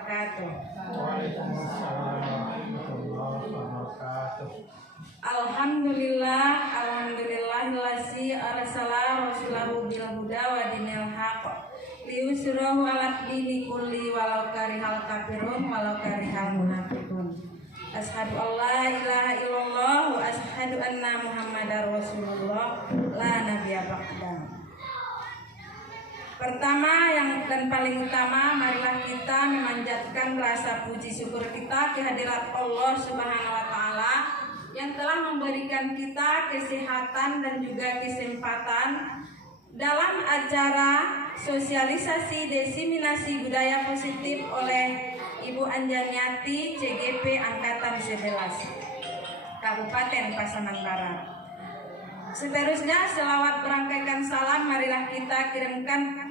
wabarakatuh. Waalaikumsalam warahmatullahi wabarakatuh. Alhamdulillahillazi arsala rasulahu bil huda wa dinil haqq liyusrahu ala dini kulli walau karihal kafirun walau karihal munafiqun. Asyhadu an la ilaha illallah wa asyhadu anna muhammadar rasulullah la nabiyya ba'da. Pertama dan paling utama, marilah kita memanjatkan rasa puji syukur kita kehadirat Allah Subhanahu wa taala yang telah memberikan kita kesehatan dan juga kesempatan dalam acara sosialisasi diseminasi budaya positif oleh Ibu Anjaniati CGP Angkatan 11 Kabupaten Pasaman Barat. Seterusnya selawat berangkaikan salam marilah kita kirimkan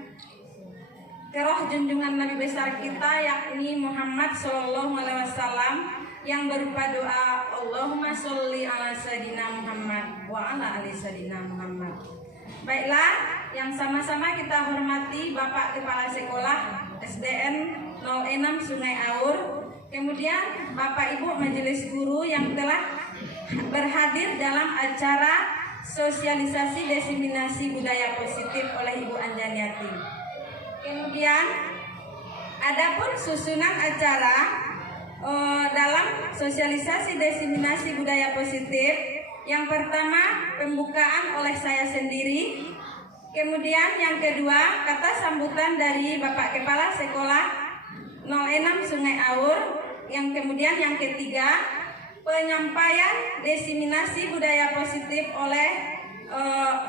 ke roh junjungan Nabi besar kita yakni Muhammad Sallallahu Alaihi Wasallam yang berupa doa Allahumma sholli ala sayyidina Muhammad wa ala ali sayyidina Muhammad. Baiklah, yang sama-sama kita hormati Bapak Kepala Sekolah SDN 06 Sungai Aur, kemudian Bapak Ibu Majelis Guru yang telah berhadir dalam acara sosialisasi diseminasi budaya positif oleh Ibu Anjaniati. Kemudian adapun susunan acara dalam sosialisasi diseminasi budaya positif, yang pertama pembukaan oleh saya sendiri, kemudian yang kedua kata sambutan dari Bapak Kepala Sekolah 06 Sungai Aur, yang kemudian yang ketiga penyampaian diseminasi budaya positif oleh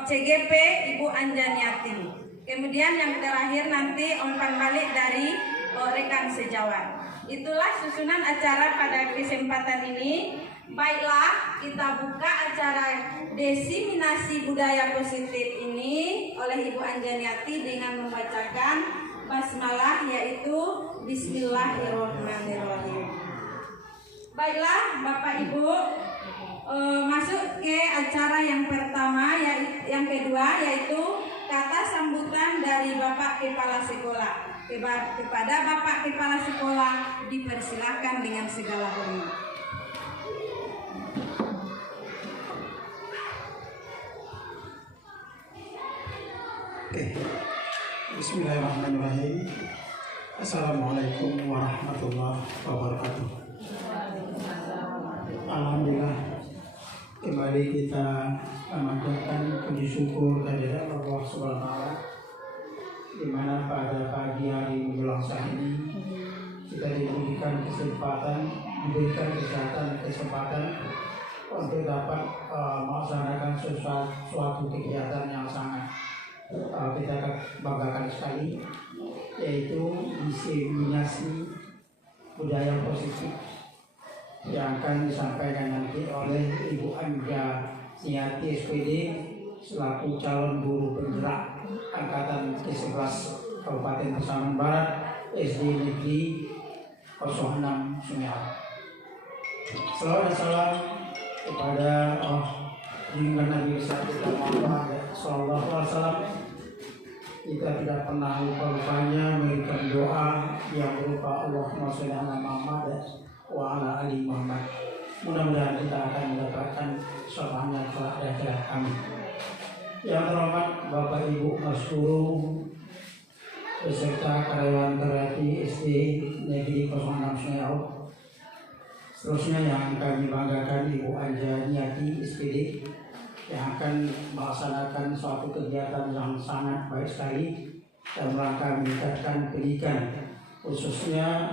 CGP Ibu Anjaniati. Kemudian yang terakhir nanti umpan balik dari rekan sejawat. Itulah susunan acara pada kesempatan ini. Baiklah, kita buka acara diseminasi budaya positif ini oleh Ibu Anjaniati dengan membacakan basmalah, yaitu Bismillahirrahmanirrahim. Baiklah Bapak Ibu, masuk ke acara yang pertama, yang kedua, yaitu kata sambutan dari Bapak Kepala Sekolah. Kepada Bapak Kepala Sekolah dipersilakan dengan segala hormat. Oke. Bismillahirrahmanirrahim. Assalamualaikum warahmatullahi wabarakatuh. Alhamdulillah, kembali kita memanjatkan puji syukur kehadirat Allah Subhanahu wa taala, di mana pada pagi hari menjelang saat ini kita diberikan kesempatan untuk dapat melaksanakan suatu kegiatan yang sangat kita banggakan sekali, yaitu diseminasi budaya positif yang akan disampaikan nanti oleh Ibu Anjaniati SPD selaku calon guru penggerak angkatan ke-11 Kabupaten Pasaman Barat SD Negeri 06 Sungai Aur. Salawat dan salam kepada junjungan Nabi besar kita Muhammad Sallallahu Alaihi Wasallam. Kita tidak pernah lupa-lupanya memberikan doa yang berupa Allahumma sholli ala Muhammad wa ala ali Muhammad. Mudah-mudahan kita akan mendapatkan syafaatnya kelak di akhirat. Amin. Yang terhormat Bapak Ibu Mas Guru beserta karyawan-karyawati SD Negeri 06 Sungai Aur. Seterusnya yang kami banggakan Ibu Anjaniati SPD yang akan melaksanakan suatu kegiatan yang sangat baik sekali dalam rangka meningkatkan pendidikan khususnya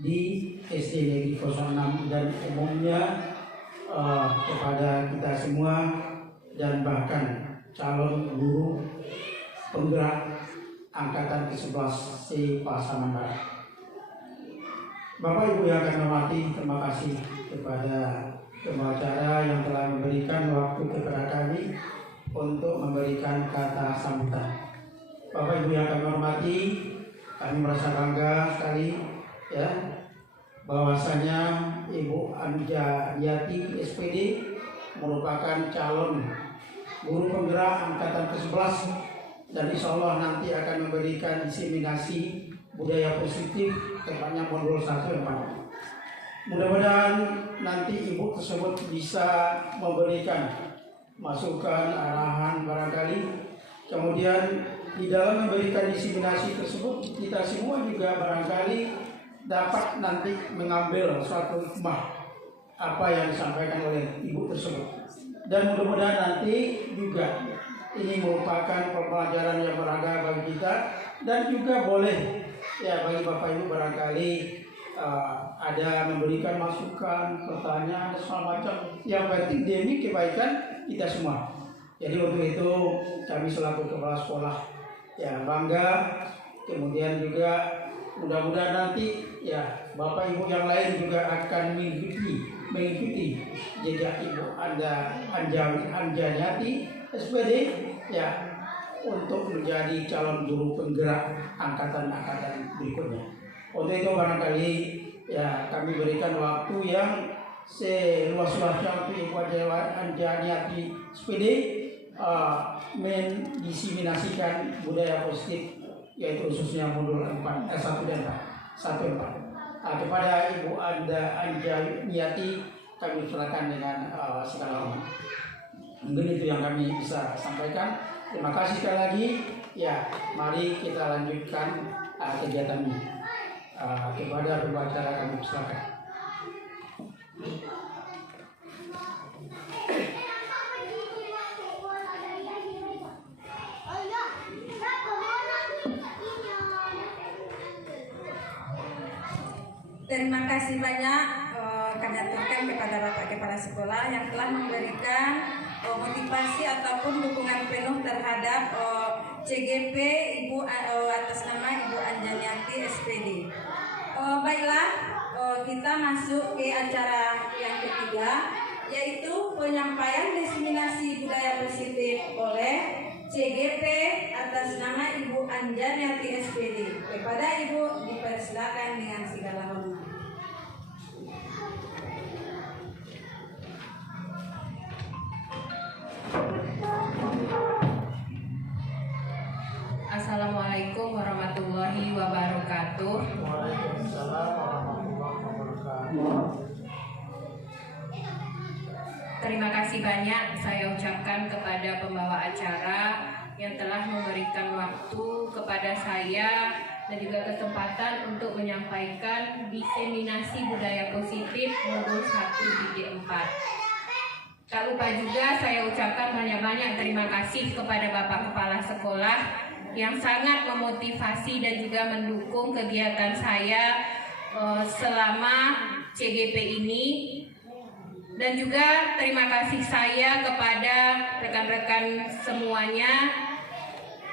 di SD Negeri 06 dan umumnya kepada kita semua dan bahkan calon guru penggerak angkatan ke-11 di Pasaman Barat. Bapak Ibu yang akan hormati, terima kasih kepada pembicara yang telah memberikan waktu kepada kami untuk memberikan kata sambutan. Bapak Ibu yang kami hormati, kami merasa bangga sekali ya bahwasanya Ibu Anjaniati SPD merupakan calon guru penggerak angkatan ke-11 dan insya Allah nanti akan memberikan diseminasi budaya positif, tempatnya modul 1 dan 4. Mudah-mudahan nanti ibu tersebut bisa memberikan masukan, arahan barangkali. Kemudian di dalam memberikan diseminasi tersebut, kita semua juga barangkali dapat nanti mengambil suatu hikmah apa yang disampaikan oleh ibu tersebut. Dan mudah-mudahan nanti juga ini merupakan pembelajaran yang berharga bagi kita, dan juga boleh ya bagi Bapak Ibu barangkali ada memberikan masukan, pertanyaan, segala macam. Yang penting demi kebaikan kita semua. Jadi untuk itu kami selaku kepala sekolah ya bangga. Kemudian juga mudah-mudahan nanti ya Bapak Ibu yang lain juga akan mengikuti jejak Ibu Anjaniati SPD ya untuk menjadi calon guru penggerak angkatan-angkatan berikutnya. Untuk itu barangkali ya kami berikan waktu yang seluas-luasnya untuk Ibu Anjaniati SPD mendiseminasikan budaya positif, yaitu khususnya modul 1 dan 4. Kepada Ibu Anjaniati kami silakan dengan segala hormat. Mungkin itu yang kami bisa sampaikan. Terima kasih sekali lagi. Ya, mari kita lanjutkan kegiatan ini. Kepada pembicara kami silakan. Terima kasih banyak kami aturkan kepada Bapak Kepala Sekolah yang telah memberikan motivasi ataupun dukungan penuh terhadap CGP Ibu atas nama Ibu Anjaniati SPD. Baiklah, kita masuk ke acara yang ketiga, yaitu penyampaian diseminasi budaya positif oleh CGP atas nama Ibu Anjaniati SPD. Kepada Ibu dipersilakan dengan segala hormat. Assalamualaikum warahmatullahi wabarakatuh. Waalaikumsalam warahmatullahi wabarakatuh. Terima kasih banyak saya ucapkan kepada pembawa acara yang telah memberikan waktu kepada saya dan juga kesempatan untuk menyampaikan diseminasi budaya positif modul 1 4. Tak lupa juga saya ucapkan banyak-banyak terima kasih kepada Bapak Kepala Sekolah yang sangat memotivasi dan juga mendukung kegiatan saya selama CGP ini. Dan juga terima kasih saya kepada rekan-rekan semuanya,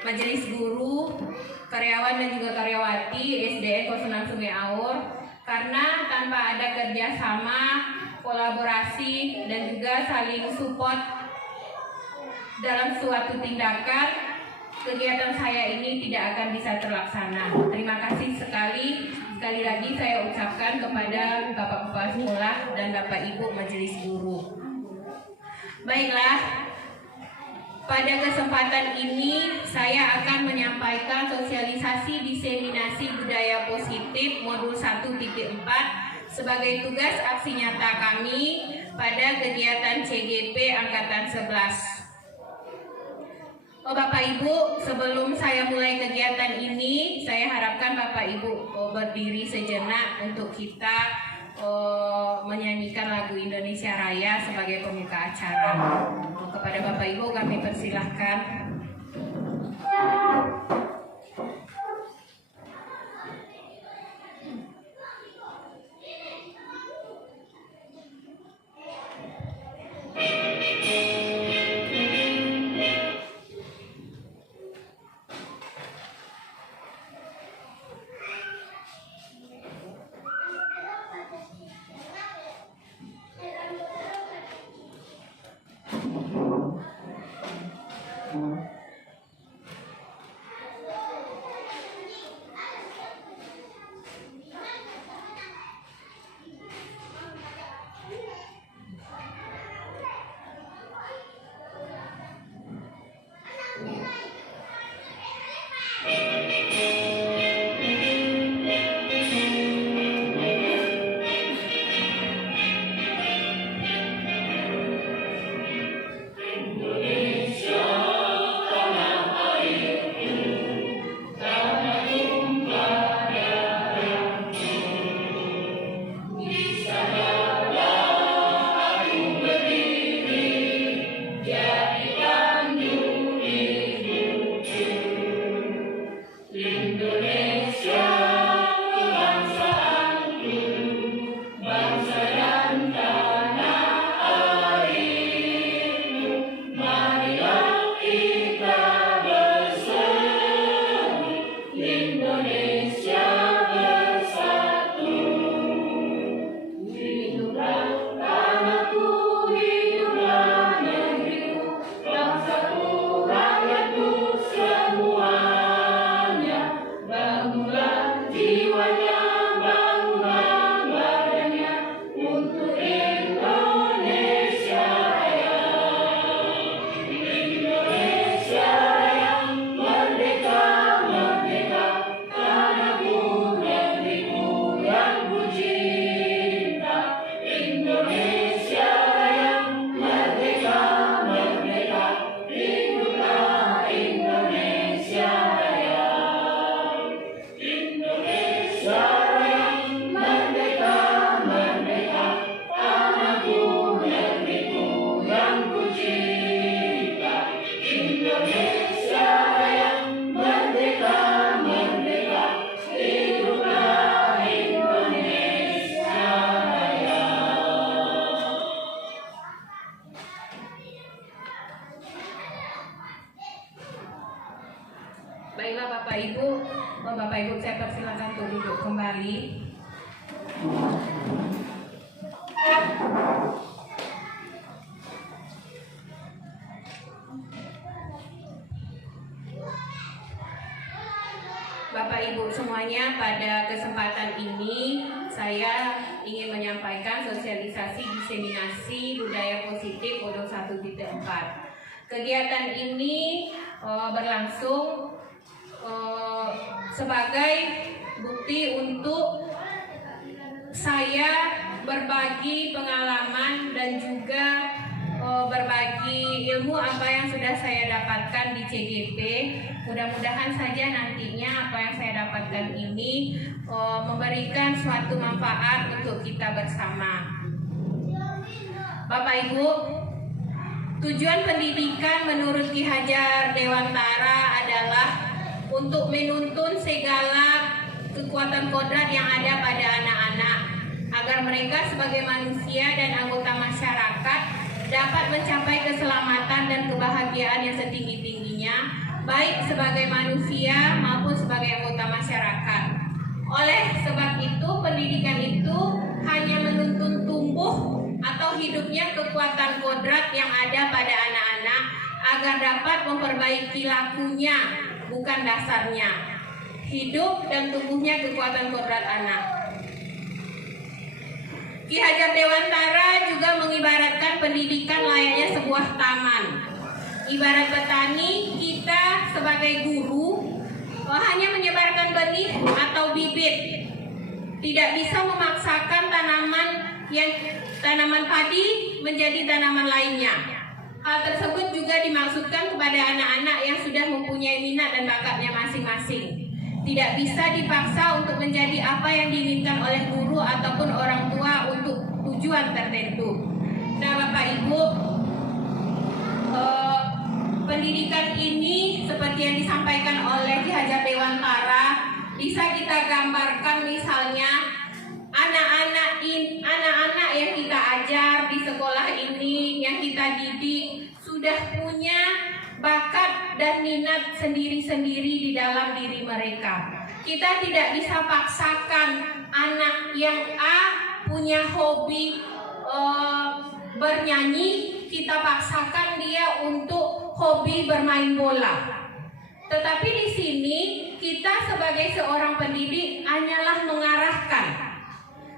majelis guru, karyawan dan juga karyawati SDN 06 Sungai Aur, karena tanpa ada kerjasama, kolaborasi dan juga saling support dalam suatu tindakan, kegiatan saya ini tidak akan bisa terlaksana. Terima kasih sekali lagi saya ucapkan kepada Bapak Kepala Sekolah dan Bapak Ibu Majelis Guru. Baiklah, pada kesempatan ini saya akan menyampaikan sosialisasi diseminasi budaya positif modul 1 4 sebagai tugas aksi nyata kami pada kegiatan CGP Angkatan 11. Bapak Ibu, sebelum saya mulai kegiatan ini, saya harapkan Bapak Ibu berdiri sejenak untuk kita menyanyikan lagu Indonesia Raya sebagai pembuka acara. Kepada Bapak Ibu kami persilahkan. Baiklah Bapak Ibu saya persilakan untuk duduk kembali. Bapak Ibu semuanya, pada kesempatan ini saya ingin menyampaikan sosialisasi diseminasi budaya positif Odol 1.4. Kegiatan ini berlangsung sebagai bukti untuk saya berbagi pengalaman dan juga berbagi ilmu apa yang sudah saya dapatkan di CGP. Mudah-mudahan saja nantinya apa yang saya dapatkan ini memberikan suatu manfaat untuk kita bersama. Bapak Ibu, tujuan pendidikan menurut Ki Hajar Dewantara adalah untuk menuntun segala kekuatan kodrat yang ada pada anak-anak agar mereka sebagai manusia dan anggota masyarakat dapat mencapai keselamatan dan kebahagiaan yang setinggi-tingginya, baik sebagai manusia maupun sebagai anggota masyarakat. Oleh sebab itu, pendidikan itu hanya menuntun tumbuh atau hidupnya kekuatan kodrat yang ada pada anak-anak agar dapat memperbaiki lakunya, bukan dasarnya. Hidup dan tumbuhnya kekuatan kodrat anak. Ki Hajar Dewantara juga mengibaratkan pendidikan layaknya sebuah taman. Ibarat petani, kita sebagai guru hanya menyebarkan benih atau bibit. Tidak bisa memaksakan tanaman padi menjadi tanaman lainnya. Hal tersebut juga dimaksudkan kepada anak-anak yang sudah mempunyai minat dan bakatnya masing-masing. Tidak bisa dipaksa untuk menjadi apa yang diinginkan oleh guru ataupun orang tua untuk tujuan tertentu. Nah, Bapak Ibu, pendidikan ini seperti yang disampaikan oleh Ki Hajar Dewantara bisa kita gambarkan misalnya anak-anak yang kita ajar di sekolah ini, yang kita didik sudah punya bakat dan minat sendiri-sendiri di dalam diri mereka. Kita tidak bisa paksakan anak yang A punya hobi bernyanyi, kita paksakan dia untuk hobi bermain bola. Tetapi di sini kita sebagai seorang pendidik hanyalah mengarahkan.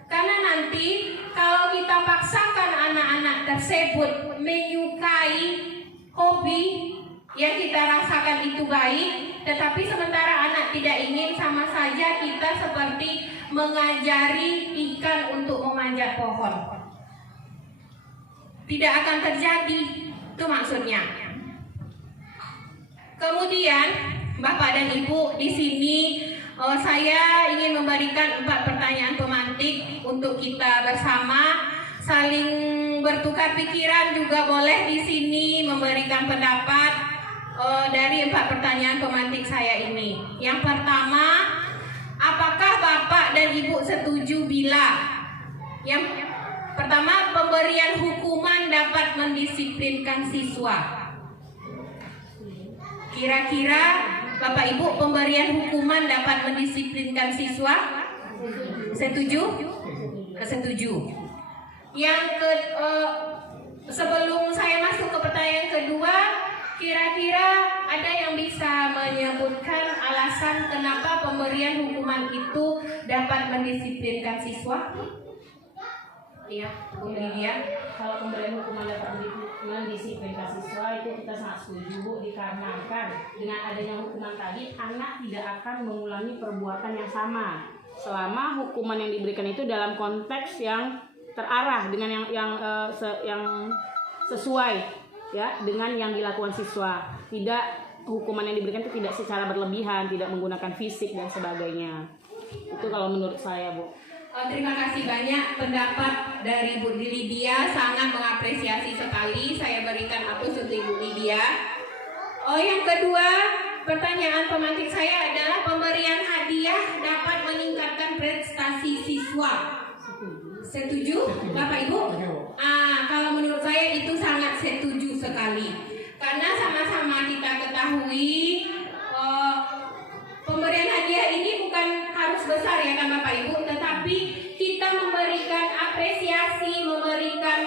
Karena nanti kalau kita paksakan anak-anak tersebut menyukai hobi yang kita rasakan itu baik, tetapi sementara anak tidak ingin, sama saja kita seperti mengajari ikan untuk memanjat pohon. Tidak akan terjadi, itu maksudnya. Kemudian, Bapak dan Ibu, di sini saya ingin memberikan 4 pertanyaan pemantik untuk kita bersama saling bertukar pikiran, juga boleh di sini memberikan pendapat dari 4 pertanyaan pemantik saya ini. Yang pertama, apakah Bapak dan Ibu setuju bila yang pertama, pemberian hukuman dapat mendisiplinkan siswa? Kira-kira Bapak Ibu, pemberian hukuman dapat mendisiplinkan siswa? Setuju? Setuju. Sebelum saya masuk ke pertanyaan kedua, kira-kira ada yang bisa menyebutkan alasan alasan kenapa pemberian hukuman itu dapat mendisiplinkan siswa? Iya, Bu Lydia. Kalau pemberian hukuman dapat mendisiplinkan siswa itu kita sangat setuju, Bu, dikarenakan dengan adanya hukuman tadi anak tidak akan mengulangi perbuatan yang sama selama hukuman yang diberikan itu dalam konteks yang terarah dengan yang sesuai ya dengan yang dilakukan siswa. Tidak, hukuman yang diberikan itu tidak secara berlebihan, tidak menggunakan fisik dan sebagainya. Itu kalau menurut saya, Bu. Terima kasih banyak pendapat dari Bu Lydia, sangat mengapresiasi sekali. Saya berikan aplaus untuk Ibu Lydia. Yang kedua, pertanyaan pemantik saya adalah pemberian hadiah dapat meningkatkan prestasi siswa. Setuju, Bapak Ibu? Kalau menurut saya itu sangat setuju sekali. Karena sama-sama kita ketahui pemberian hadiah ini bukan harus besar ya kan Bapak Ibu, tetapi kita memberikan apresiasi, memberikan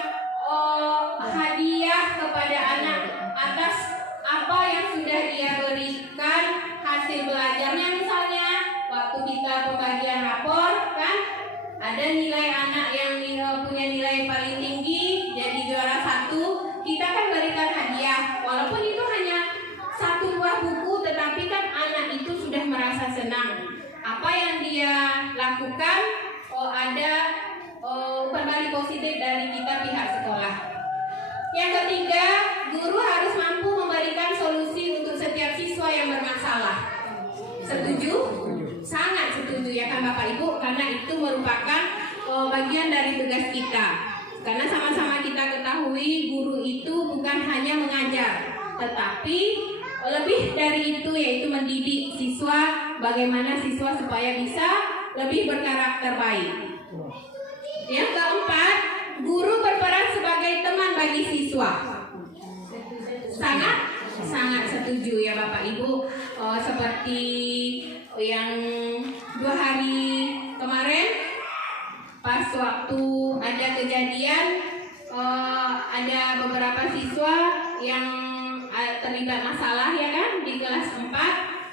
hadiah kepada anak atas apa yang sudah dia berikan, hasil belajarnya misalnya waktu kita pembagian rapor kan, ada nilai anak yang punya nilai paling tinggi jadi juara 1, kita kan berikan hadiah walaupun itu hanya 1 buah buku, tetapi kan anak itu sudah merasa senang. Apa yang dia lakukan ada umpan balik positif dari kita pihak sekolah. Yang ketiga, guru harus mampu memberikan solusi untuk setiap siswa yang bermasalah. Setuju? Sangat setuju ya kan Bapak Ibu, karena itu merupakan bagian dari tugas kita. Karena sama-sama kita ketahui guru itu bukan hanya mengajar, tetapi lebih dari itu yaitu mendidik siswa, bagaimana siswa supaya bisa lebih berkarakter baik. Yang keempat, guru berperan sebagai teman bagi siswa. Sangat setuju ya Bapak Ibu. Seperti yang 2 hari kemarin pas waktu ada kejadian, ada beberapa siswa yang terlibat masalah ya kan di kelas 4,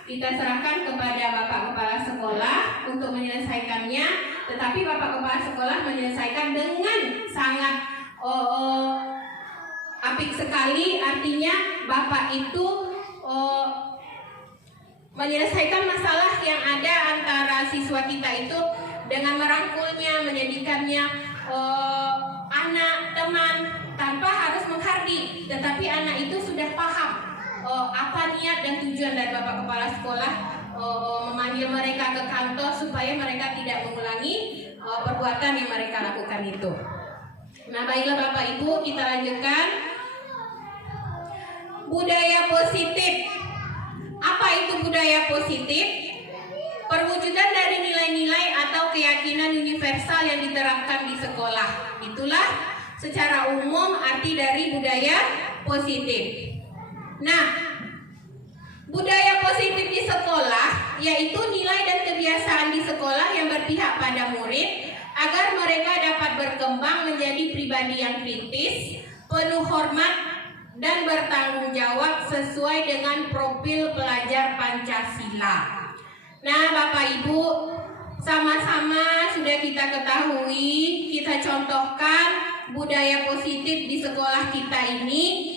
kita serahkan kepada Bapak Kepala Sekolah untuk menyelesaikannya, tetapi Bapak Kepala Sekolah menyelesaikan dengan sangat apik sekali. Artinya Bapak itu menyelesaikan masalah yang ada antara siswa kita itu dengan merangkulnya, menjadikannya anak, teman, tanpa harus menghardik, tetapi anak itu sudah paham apa niat dan tujuan dari Bapak Kepala Sekolah memanggil mereka ke kantor supaya mereka tidak mengulangi perbuatan yang mereka lakukan itu. Nah, baiklah Bapak Ibu, kita lanjutkan. Budaya positif. Apa itu budaya positif? Perwujudan dari nilai-nilai atau keyakinan universal yang diterapkan di sekolah. Itulah secara umum arti dari budaya positif. Nah, budaya positif di sekolah yaitu nilai dan kebiasaan di sekolah yang berpihak pada murid agar mereka dapat berkembang menjadi pribadi yang kritis, penuh hormat dan bertanggung jawab sesuai dengan profil pelajar Pancasila. Nah, Bapak Ibu, sama-sama sudah kita ketahui, kita contohkan budaya positif di sekolah kita ini.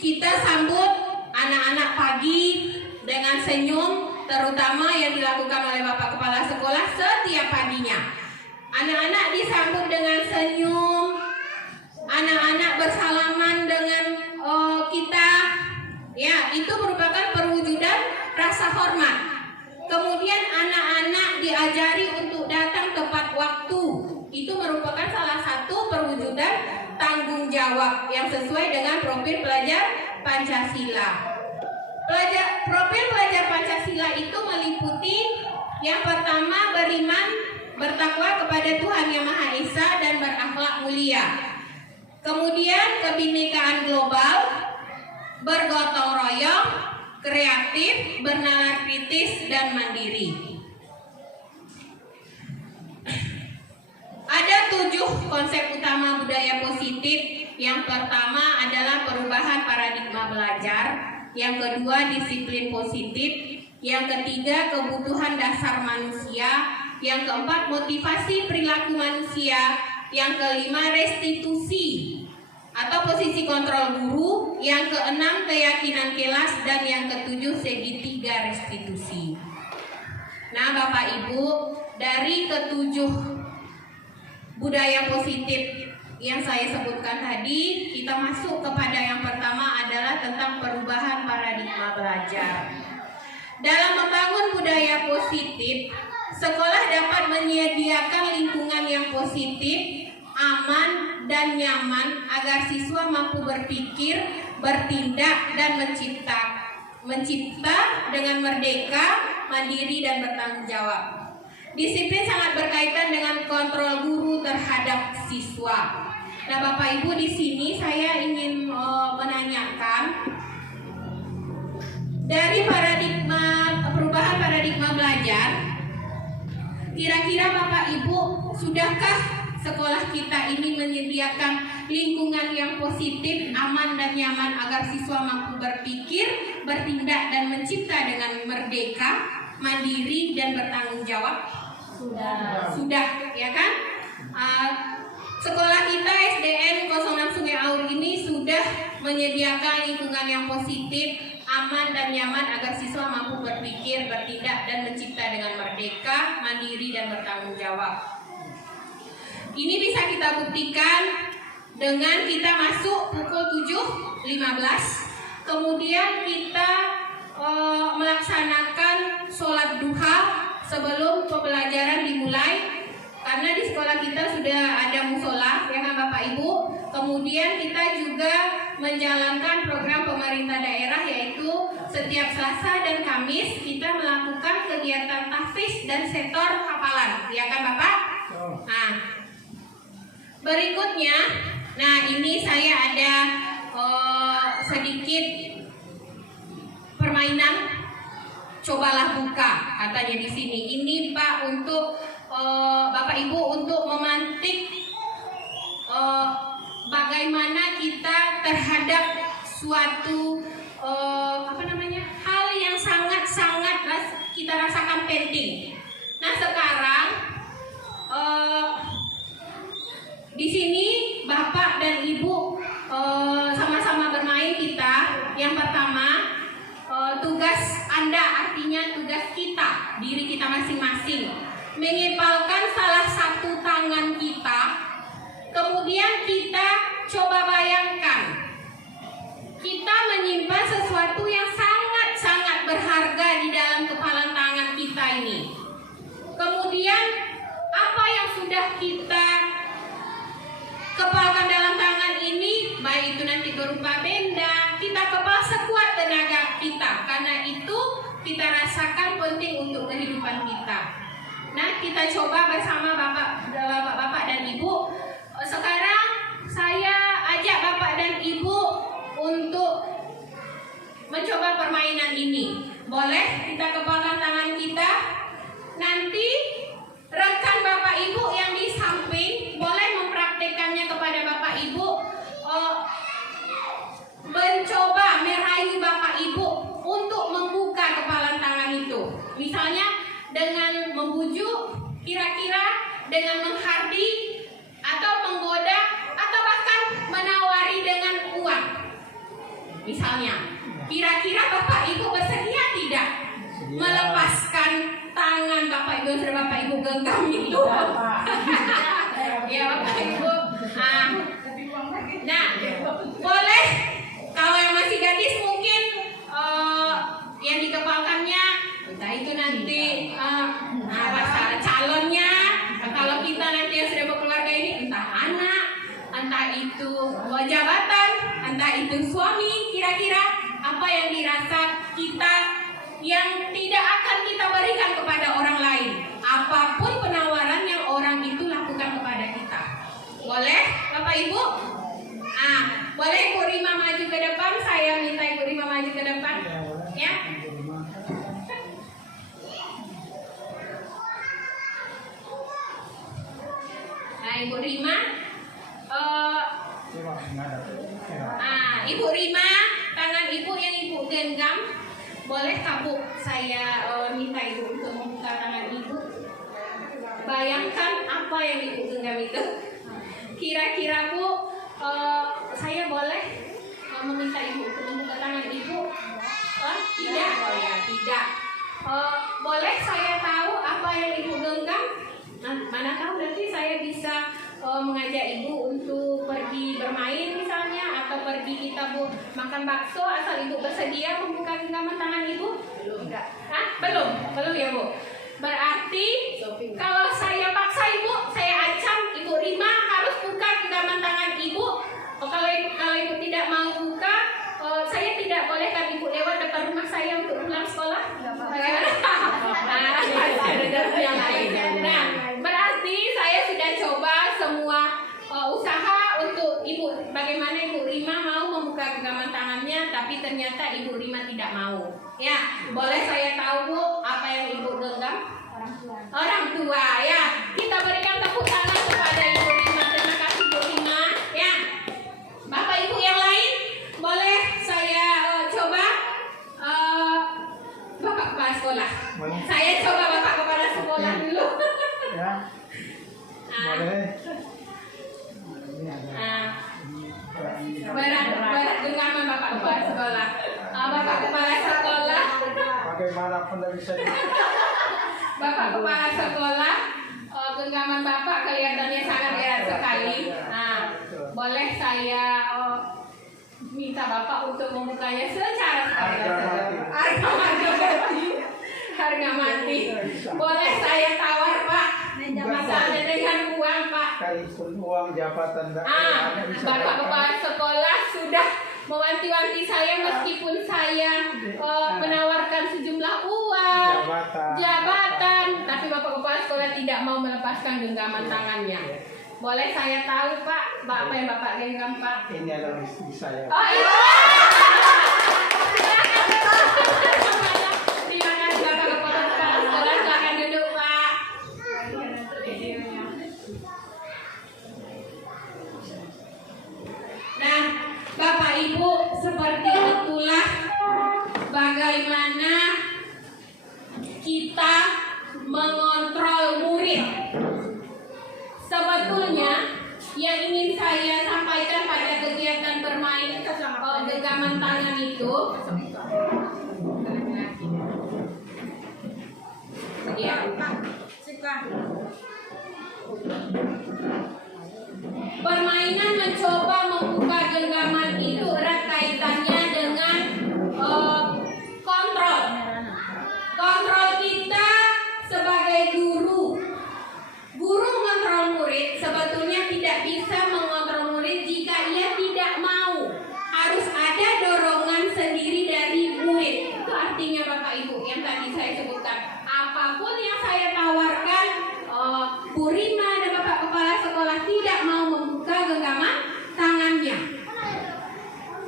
Kita sambut anak-anak pagi dengan senyum, terutama yang dilakukan oleh Bapak Kepala Sekolah setiap paginya. Anak-anak disambut dengan senyum, anak-anak bersalaman dengan kita, ya itu merupakan perwujudan rasa hormat. Kemudian anak-anak diajari untuk datang tepat waktu, itu merupakan salah satu perwujudan tanggung jawab yang sesuai dengan profil pelajar Pancasila. Profil pelajar Pancasila itu meliputi yang pertama beriman, bertakwa kepada Tuhan Yang Maha Esa dan berakhlak mulia. Kemudian kebinekaan global, bergotong royong, kreatif, bernalar kritis dan mandiri. Ada 7 konsep utama budaya positif. Yang pertama adalah perubahan paradigma belajar. Yang kedua, disiplin positif. Yang ketiga, kebutuhan dasar manusia. Yang keempat, motivasi perilaku manusia. Yang kelima, restitusi atau posisi kontrol guru. Yang keenam, keyakinan kelas. Dan yang ketujuh, segitiga restitusi. Nah, Bapak Ibu, dari ketujuh budaya positif yang saya sebutkan tadi, kita masuk kepada yang pertama adalah tentang perubahan paradigma belajar. Dalam membangun budaya positif, sekolah dapat menyediakan lingkungan yang positif, aman, dan nyaman agar siswa mampu berpikir, bertindak, dan mencipta dengan merdeka, mandiri, dan bertanggung jawab. Disiplin sangat berkaitan dengan kontrol guru terhadap siswa. Nah, Bapak Ibu, di sini saya ingin menanyakan dari perubahan paradigma belajar. Kira-kira Bapak Ibu, sudahkah sekolah kita ini menyediakan lingkungan yang positif, aman, dan nyaman agar siswa mampu berpikir, bertindak, dan mencipta dengan merdeka, mandiri, dan bertanggung jawab? Sudah, ya kan? Sekolah kita SDN 06 Sungai Aur ini sudah menyediakan lingkungan yang positif, aman, dan nyaman agar siswa mampu berpikir, bertindak, dan mencipta dengan merdeka, mandiri, dan bertanggung jawab. Ini bisa kita buktikan dengan kita masuk pukul 7.15, kemudian kita melaksanakan sholat duha sebelum pembelajaran dimulai. Karena di sekolah kita sudah ada musola, ya kan Bapak Ibu. Kemudian kita juga menjalankan program pemerintah daerah, yaitu setiap Selasa dan Kamis kita melakukan kegiatan tahfiz dan setor hafalan, ya kan Bapak? Nah, berikutnya, nah ini saya ada sedikit permainan. Cobalah buka, katanya di sini. Ini Pak untuk Bapak Ibu untuk memantik bagaimana kita terhadap suatu hal yang sangat-sangat kita rasakan penting. Nah, sekarang di sini Bapak dan Ibu sama-sama bermain kita. Yang pertama, tugas Anda, artinya tugas kita, diri kita masing-masing, mengepalkan salah satu tangan kita. Kemudian kita coba bayangkan kita menyimpan sesuatu yang sangat-sangat berharga di dalam kepalan tangan kita ini. Kemudian apa yang sudah kita kepalkan dalam tangan ini, baik itu nanti berupa benda, kita kepal sekuat tenaga kita, karena itu kita rasakan penting untuk kehidupan kita. Nah, kita coba bersama Bapak dan Ibu. Sekarang saya ajak Bapak dan Ibu untuk mencoba permainan ini. Boleh kita kepalkan tangan kita. Nanti rekan Bapak Ibu yang di samping boleh mempraktekannya kepada Bapak Ibu, mencoba merayu Bapak Ibu untuk membuka kepalan tangan itu. Misalnya dengan membujuk, kira-kira dengan menghardik atau menggoda, atau bahkan menawari dengan uang. Misalnya, kira-kira Bapak Ibu bersedia tidak melepaskan tangan Bapak Ibu yang sudah Bapak Ibu genggam itu? Ya Bapak Ibu. Nah, boleh kalau yang masih gadis mungkin yang dikepalkannya entah itu nanti calonnya, kalau kita nanti yang sudah berkeluarga ini entah anak, entah itu jabatan, entah itu suami. Kira-kira apa yang dirasa kita yang tidak akan kita berikan kepada orang lain, apapun penawaran yang orang itu lakukan kepada kita. Boleh Bapak Ibu? Boleh Ibu Rima maju ke depan. Saya minta Ibu Rima maju ke depan, ya. Nah, Ibu Rima, Ibu Rima, tangan Ibu yang Ibu genggam boleh kabuk saya minta ibu untuk membuka tangan ibu, bayangkan apa yang ibu genggam itu. Kira-kira Bu, saya boleh meminta ibu untuk membuka tangan ibu? Tidak, oh ya tidak. Boleh saya tahu apa yang ibu genggam? Nah, mana tahu nanti saya bisa mengajak ibu untuk pergi bermain misalnya, atau pergi kita Bu makan bakso, asal ibu bersedia membuka genggaman tangan ibu? Belum. Belum ya Bu. Berarti kalau saya paksa ibu, saya ancam Ibu Rima harus buka genggaman tangan ibu. Kalau ibu tidak mau buka, saya tidak bolehkan ibu lewat depan rumah saya untuk pulang sekolah. Nah, berarti saya sudah coba semua usaha untuk ibu, bagaimana Ibu Rima mau membuka genggaman tangannya, tapi ternyata Ibu Rima tidak mau. Ya, boleh saya tahu Bu, apa yang ibu genggam? Orang tua. Ya, kita berikan tepuk tangan kepada Ibu Rima. Terima kasih Bu Rima. Ya, Bapak Ibu yang lain, boleh saya coba Bapak Kepala Sekolah. Saya coba Bapak Kepala Sekolah dulu. Ya, boleh. Berat genggaman Bapak Kepala Sekolah. Bapak Kepala Sekolah. Bagaimanapun tidak bisa. Bapak Kepala Sekolah, genggaman Bapak kelihatannya sangat berat sekali. Nah, boleh saya minta Bapak untuk membukanya secara harga mati. Boleh saya tawar Pak, masalahnya dengan uang Pak. Sekalipun uang jabatan Bapak Kepala Sekolah sudah mewanti-wanti saya meskipun saya menawarkan sejumlah uang, jabatan, tapi Bapak Kepala Sekolah tidak mau melepaskan genggaman tangannya. Boleh saya tahu Pak, apa yang Bapak genggam Pak? Ini adalah istri saya. Oh iya. Terima kasih Bapak Kepala Sekolah, silakan duduk Pak. Nah, Bapak Ibu, seperti itulah bagaimana kita mengontrol murid. Sebetulnya yang ingin saya sampaikan pada kegiatan bermain genggaman tangan itu, ya, permainan mencoba membuka genggaman itu erat kaitannya dengan kontrol. Kontrol kita sebagai guru. Guru mengontrol murid sebetulnya tidak bisa mengontrol murid jika ia tidak mau. Harus ada dorongan sendiri dari murid. Itu artinya Bapak Ibu yang tadi saya sebutkan. Apapun yang saya tawarkan, Bu Rima dan Bapak Kepala Sekolah tidak mau membuka genggaman tangannya.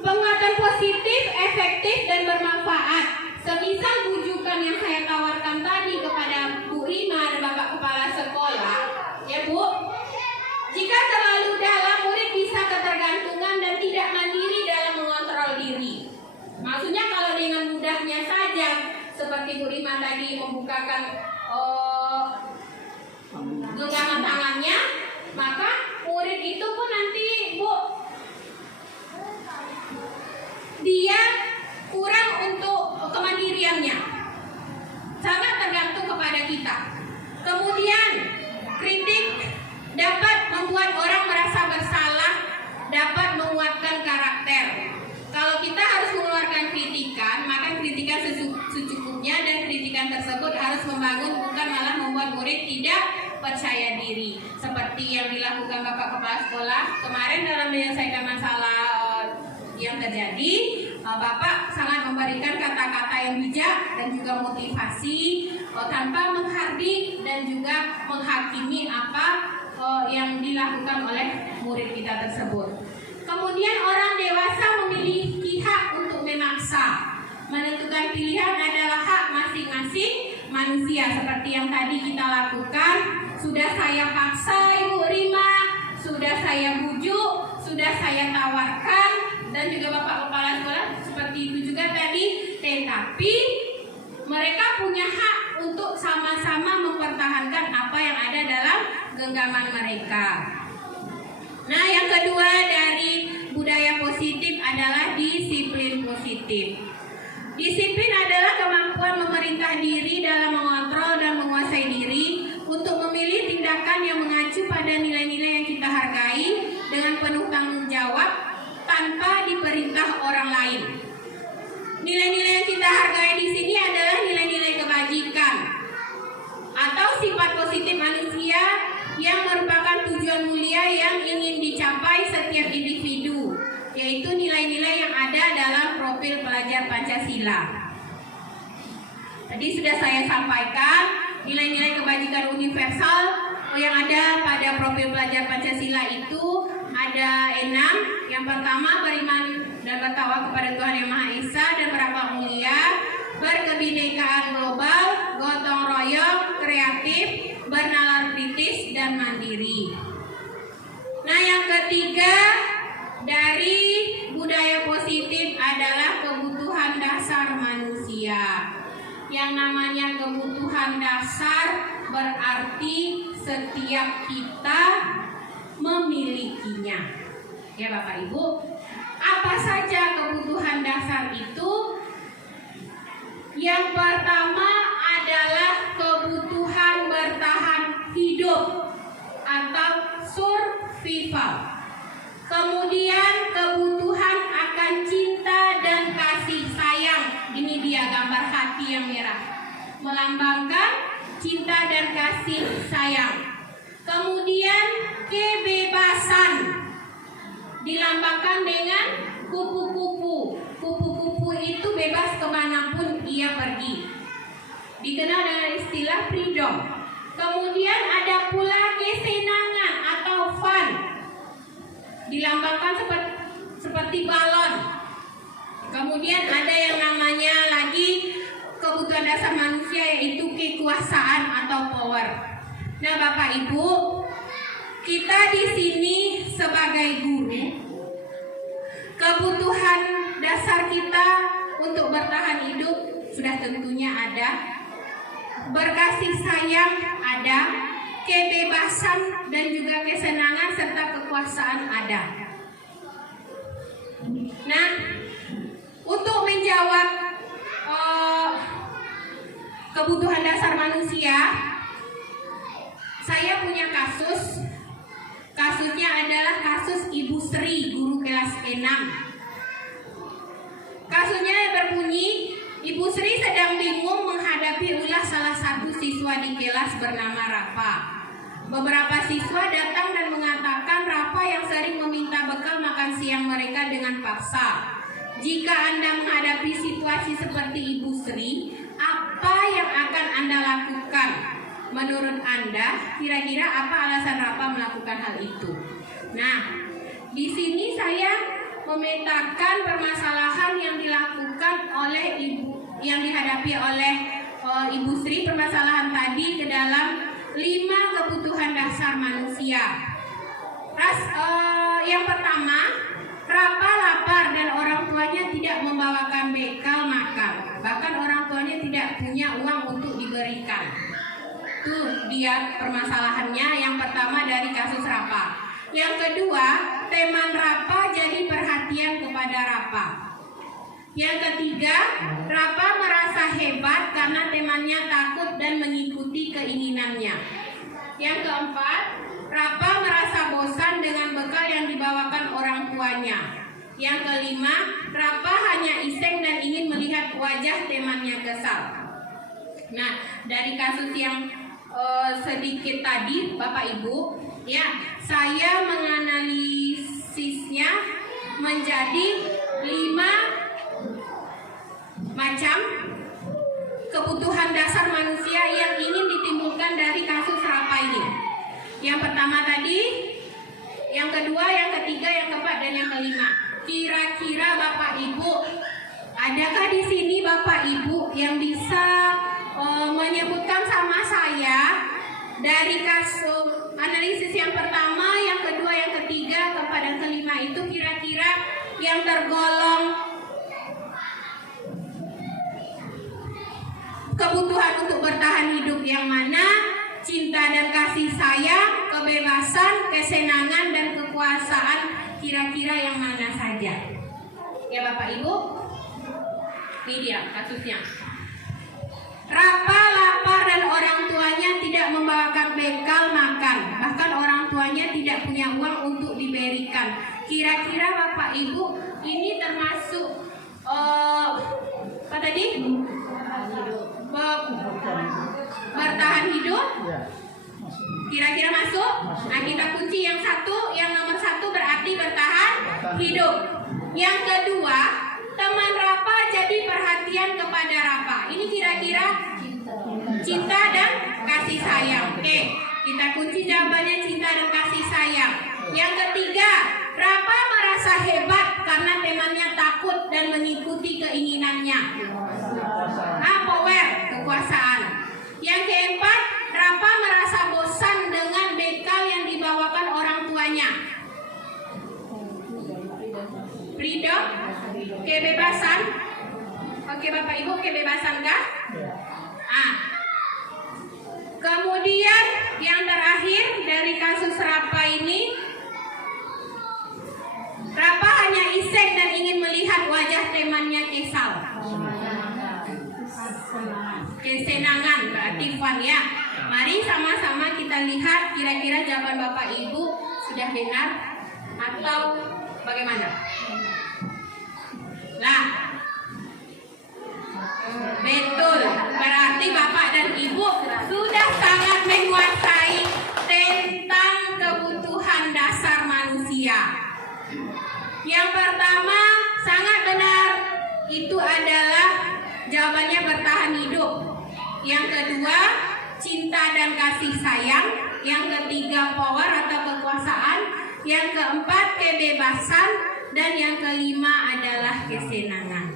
Penguatan positif, efektif, dan bermanfaat. Semisal bujukan yang saya tawarkan tadi kepada Bu Rima dan Bapak Kepala Sekolah, ya Bu, jika terlalu dalam murid bisa ketergantungan dan tidak mandiri dalam mengontrol diri. Maksudnya kalau dengan mudahnya saja, seperti Bu Rima tadi membukakan genggaman tangannya, maka murid itu pun nanti Bu, dia kurang untuk kemandiriannya, sangat tergantung kepada kita. Kemudian kritik dapat membuat orang merasa bersalah, dapat menguatkan karakter. Kalau kita harus mengeluarkan kritikan, maka kritikan secukupnya, dan kritikan tersebut harus membangun, bukan malah membuat murid tidak percaya diri. Seperti yang dilakukan Bapak Kepala Sekolah kemarin dalam menyelesaikan masalah yang terjadi, Bapak sangat memberikan kata-kata yang bijak dan juga motivasi tanpa menghardik dan juga menghakimi apa yang dilakukan oleh murid kita tersebut. Kemudian orang dewasa memiliki hak untuk memaksa. Menentukan pilihan adalah hak masing-masing manusia. Seperti yang tadi kita lakukan, sudah saya paksa Ibu Rima, sudah saya bujuk, sudah saya tawarkan, dan juga Bapak Kepala Sekolah seperti itu juga tadi. Tetapi Mereka punya hak untuk sama-sama mempertahankan apa yang ada dalam genggaman mereka. Nah, yang kedua dari budaya positif adalah disiplin positif. Disiplin adalah kemampuan memerintah diri dalam mengontrol dan menguasai diri untuk memilih tindakan yang mengacu pada nilai-nilai yang kita hargai dengan penuh tanggung jawab tanpa diperintah orang lain. Nilai-nilai yang kita hargai di sini adalah nilai-nilai kebajikan atau sifat positif manusia yang merupakan tujuan mulia yang ingin dicapai setiap individu, yaitu nilai-nilai yang ada dalam profil pelajar Pancasila. Tadi sudah saya sampaikan nilai-nilai kebajikan universal yang ada pada profil pelajar Pancasila itu ada 6. Yang pertama, beriman dan bertakwa kepada Tuhan Yang Maha Esa dan berakhlak mulia, berkebinekaan global, gotong royong, kreatif, bernalar kritis, dan mandiri. Nah, yang ketiga dari budaya positif adalah kebutuhan dasar manusia. Yang namanya kebutuhan dasar berarti setiap kita memilikinya. Ya Bapak Ibu, apa saja kebutuhan dasar itu? Yang pertama adalah kebutuhan bertahan hidup atau survival. Kemudian kebutuhan akan cinta dan kasih sayang. Ini dia gambar hati yang merah, melambangkan cinta dan kasih sayang. Kemudian kebebasan, dilambangkan dengan kupu-kupu. Kupu-kupu itu bebas kemanapun ia pergi, dikenal dengan istilah freedom. Kemudian ada pula kesenangan atau fun, dilambangkan seperti balon. Kemudian ada yang namanya lagi kebutuhan dasar manusia, yaitu kekuasaan atau power. Nah Bapak Ibu, kita di sini sebagai guru, kebutuhan dasar kita untuk bertahan hidup sudah tentunya ada, berkasih sayang ada, kebebasan dan juga kesenangan serta kekuasaan ada. Nah, untuk menjawab kebutuhan dasar manusia, saya punya kasus. Kasusnya adalah kasus Ibu Sri, guru kelas 6. Kasusnya berbunyi, Ibu Sri sedang bingung menghadapi ulah salah satu siswa di kelas bernama Rafa. Beberapa siswa datang dan mengatakan Rafa yang sering meminta bekal makan siang mereka dengan paksa. Jika Anda menghadapi situasi seperti Ibu Sri, apa yang akan Anda lakukan? Menurut Anda, kira-kira apa alasan Rafa melakukan hal itu? Nah, di sini saya memetakan permasalahan yang dilakukan oleh yang dihadapi oleh Ibu Sri, permasalahan tadi ke dalam 5 kebutuhan dasar manusia. Yang pertama, Rafa lapar dan orang tuanya tidak membawakan bekal makan. Bahkan orang tuanya tidak punya uang untuk diberikan. Tuh dia permasalahannya. Yang pertama dari kasus Rafa. Yang kedua, teman Rafa jadi perhatian kepada Rafa. Yang ketiga, Rafa merasa hebat karena temannya takut dan mengikuti keinginannya. Yang keempat, Rafa merasa bosan dengan bekal yang dibawakan orang tuanya. Yang kelima, Rafa hanya iseng dan ingin melihat wajah temannya kesal. Nah, dari kasus yang sedikit tadi, Bapak Ibu, ya, saya menganalisisnya menjadi 5 macam kebutuhan dasar manusia yang ingin ditimbulkan dari kasus Rafa ini. Yang pertama tadi, yang kedua, yang ketiga, yang keempat, dan yang kelima. Kira-kira Bapak Ibu, adakah di sini Bapak Ibu yang bisa menyebutkan sama saya dari kasus analisis yang pertama, yang kedua, yang ketiga, keempat, dan kelima itu kira-kira yang tergolong kebutuhan untuk bertahan hidup yang mana, cinta dan kasih sayang, kebebasan, kesenangan dan kekuasaan kira-kira yang mana saja. Ya Bapak Ibu, ini dia kasusnya. Rapa lapar dan orang tuanya tidak membawakan bekal makan, bahkan orang tuanya tidak punya uang untuk diberikan. Kira-kira Bapak Ibu ini termasuk apa tadi? Bertahan hidup? Kira-kira masuk? Nah, kita kunci yang satu, yang nomor satu berarti bertahan hidup. Yang kedua, teman Rapa jadi perhatian kepada Rapa. Ini kira-kira cinta dan kasih sayang. Oke, kita kunci jawabannya cinta dan kasih sayang. Yang ketiga, Rapa merasa hebat karena temannya takut dan mengikuti keinginannya. Power, kekuasaan. Yang keempat, Rapa merasa bosan dengan bekal yang dibawakan orang tuanya. Freedom, kebebasan. Oke Bapak Ibu, kebebasan kah? Kemudian yang terakhir dari kasus Rapa ini, Rapa hanya iseng dan ingin melihat wajah temannya kesal. Kesenangan berarti fun ya. Mari sama-sama kita lihat kira-kira jawaban Bapak Ibu sudah benar atau bagaimana? Nah, betul. Berarti Bapak dan Ibu sudah sangat menguasai tentang kebutuhan dasar manusia. Yang pertama sangat benar, itu adalah jawabannya bertahan hidup. Yang kedua, cinta dan kasih sayang. Yang ketiga, power atau kekuasaan. Yang keempat, kebebasan. Dan yang kelima adalah kesenangan.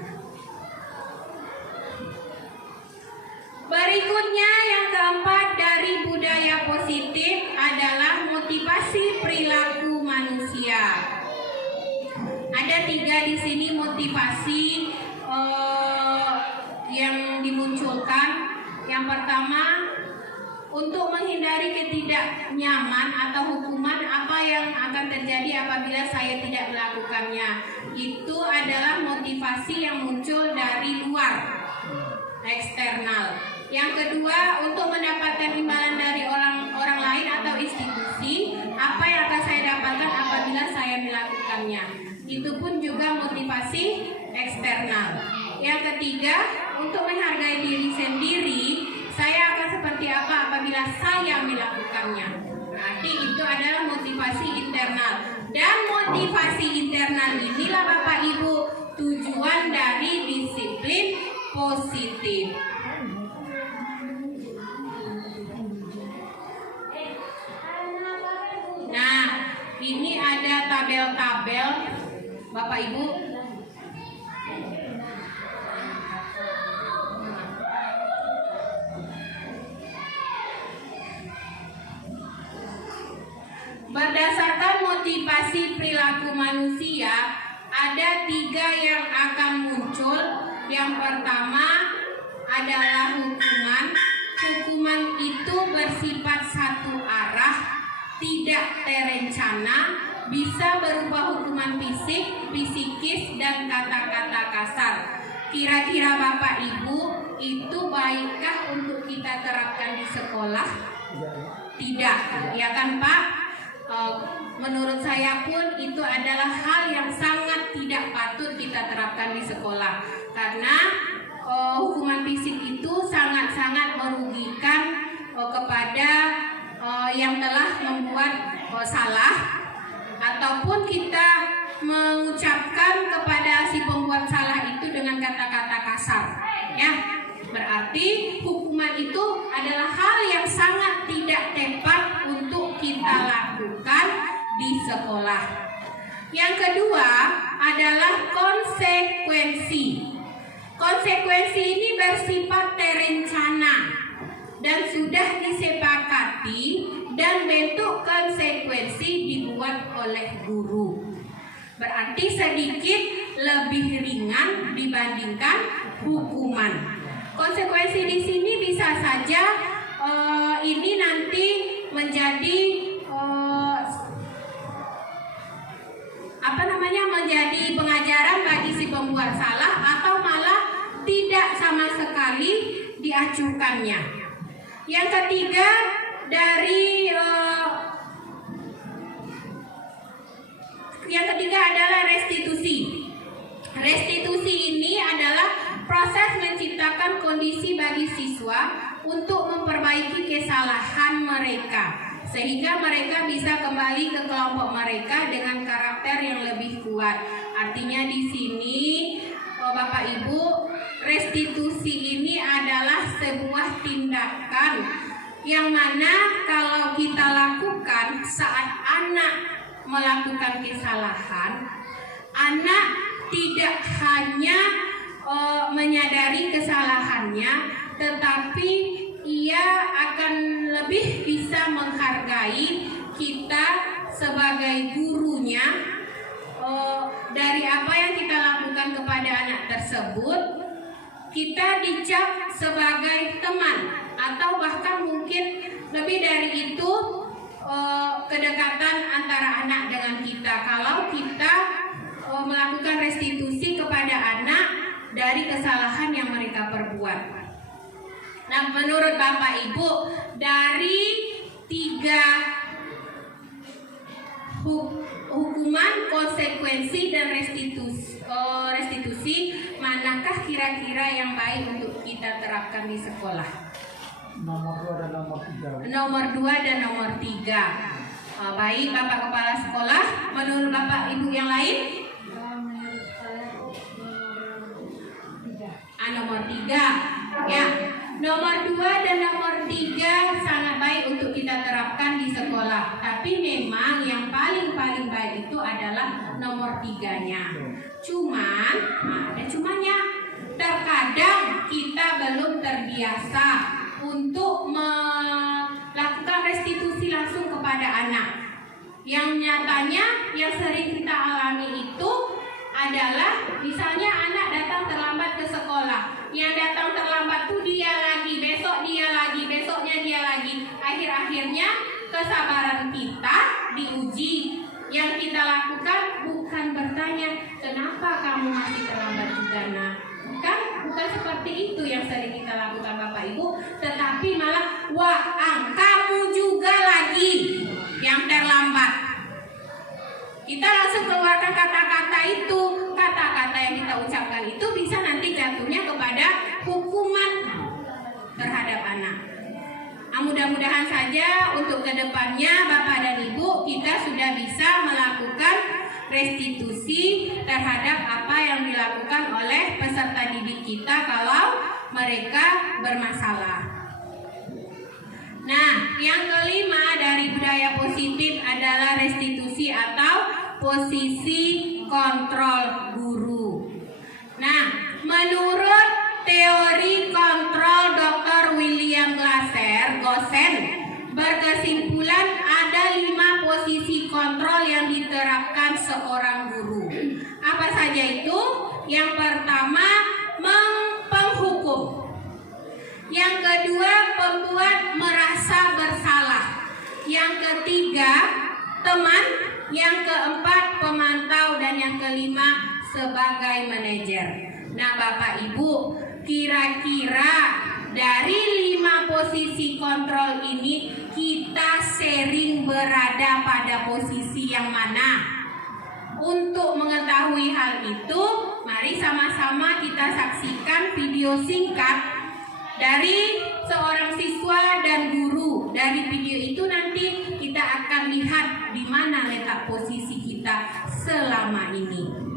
Berikutnya yang keempat dari budaya positif adalah motivasi perilaku manusia. Ada 3 di sini motivasi yang dimunculkan. Yang pertama, untuk menghindari ketidaknyaman atau hukuman apa yang akan terjadi apabila saya tidak melakukannya. Itu adalah motivasi yang muncul dari luar, eksternal. Yang kedua, untuk mendapatkan imbalan dari orang lain atau institusi, apa yang akan saya dapatkan apabila saya melakukannya. Itu pun juga motivasi eksternal. Yang ketiga, untuk menghargai diri sendiri, saya akan seperti apa apabila saya melakukannya. Berarti itu adalah motivasi internal. Dan motivasi internal inilah Bapak Ibu tujuan dari disiplin positif. Nah, ini ada tabel-tabel Bapak Ibu. Berdasarkan motivasi perilaku manusia, ada 3 yang akan muncul. Yang pertama adalah hukuman. Hukuman itu bersifat satu arah, tidak terencana, bisa berupa hukuman fisik, psikis, dan kata-kata kasar. Kira-kira Bapak Ibu, itu baikkah untuk kita terapkan di sekolah? Tidak, ya kan Pak? Menurut saya pun itu adalah hal yang sangat tidak patut kita terapkan di sekolah. Karena hukuman fisik itu sangat-sangat merugikan kepada yang telah membuat salah, ataupun kita mengucapkan kepada si pembuat salah itu dengan kata-kata kasar, ya. Berarti hukuman itu adalah hal yang sangat tidak tepat untuk kita lakukan di sekolah. Yang kedua adalah konsekuensi. Konsekuensi ini bersifat terencana dan sudah disepakati, dan bentuk konsekuensi dibuat oleh guru. Berarti sedikit lebih ringan dibandingkan hukuman. konsekuensi di sini bisa saja ini nanti menjadi menjadi pengajaran bagi si pembuat salah, atau malah tidak sama sekali diacuhkannya. Yang ketiga adalah restitusi. Restitusi ini adalah proses menciptakan kondisi bagi siswa untuk memperbaiki kesalahan mereka, sehingga mereka bisa kembali ke kelompok mereka dengan karakter yang lebih kuat. Artinya di sini Bapak Ibu, restitusi ini adalah sebuah tindakan yang mana kalau kita lakukan saat anak melakukan kesalahan, anak tidak hanya menyadari kesalahannya, tetapi ia akan lebih bisa menghargai kita sebagai gurunya. Dari apa yang kita lakukan kepada anak tersebut, kita dicap sebagai teman, atau bahkan mungkin lebih dari itu, kedekatan antara anak dengan kita kalau kita melakukan restitusi kepada anak dari kesalahan yang mereka perbuat. Nah, menurut Bapak Ibu, dari 3 hukuman, konsekuensi, dan restitusi, manakah kira-kira yang baik untuk kita terapkan di sekolah? Nomor 2 dan nomor 3. Nomor 2 dan nomor 3. Baik Bapak Kepala Sekolah, menurut Bapak Ibu yang lain? Nomor 3. Ya, nomor 2 dan nomor 3 sangat baik untuk kita terapkan di sekolah. Tapi memang yang paling baik itu adalah nomor 3-nya. Cuman, ada cumanya. Terkadang kita belum terbiasa untuk melakukan restitusi langsung kepada anak. Yang nyatanya yang sering kita alami itu adalah misalnya anak datang terlambat ke sekolah. Yang datang terlambat tuh dia lagi, besok dia lagi, besoknya dia lagi. Akhir-akhirnya kesabaran kita diuji. Yang kita lakukan bukan bertanya, kenapa kamu masih terlambat juga nak? Bukan seperti itu yang sering kita lakukan Bapak Ibu, tetapi malah, wah kamu juga lagi yang terlambat. Kita langsung keluarkan kata-kata itu. Kata-kata yang kita ucapkan itu bisa nanti jatuhnya kepada hukuman terhadap anak. Nah, mudah-mudahan saja untuk kedepannya Bapak dan Ibu kita sudah bisa melakukan restitusi terhadap apa yang dilakukan oleh peserta didik kita kalau mereka bermasalah. Nah, yang kelima dari budaya positif adalah restitusi atau posisi kontrol guru. Nah, menurut teori kontrol Dr. William Glasser, Gosen, berkesimpulan ada 5 posisi kontrol yang diterapkan seorang guru. Apa saja itu? Yang pertama, penghukum. Yang kedua, membuat merasa bersalah. Yang ketiga, teman. Yang keempat, pemantau. Dan yang kelima, sebagai manajer. Nah, Bapak Ibu, kira-kira dari 5 posisi kontrol ini kita sering berada pada posisi yang mana? Untuk mengetahui hal itu, mari sama-sama kita saksikan video singkat dari seorang siswa dan guru. Dari video itu nanti kita akan lihat di mana letak posisi kita selama ini.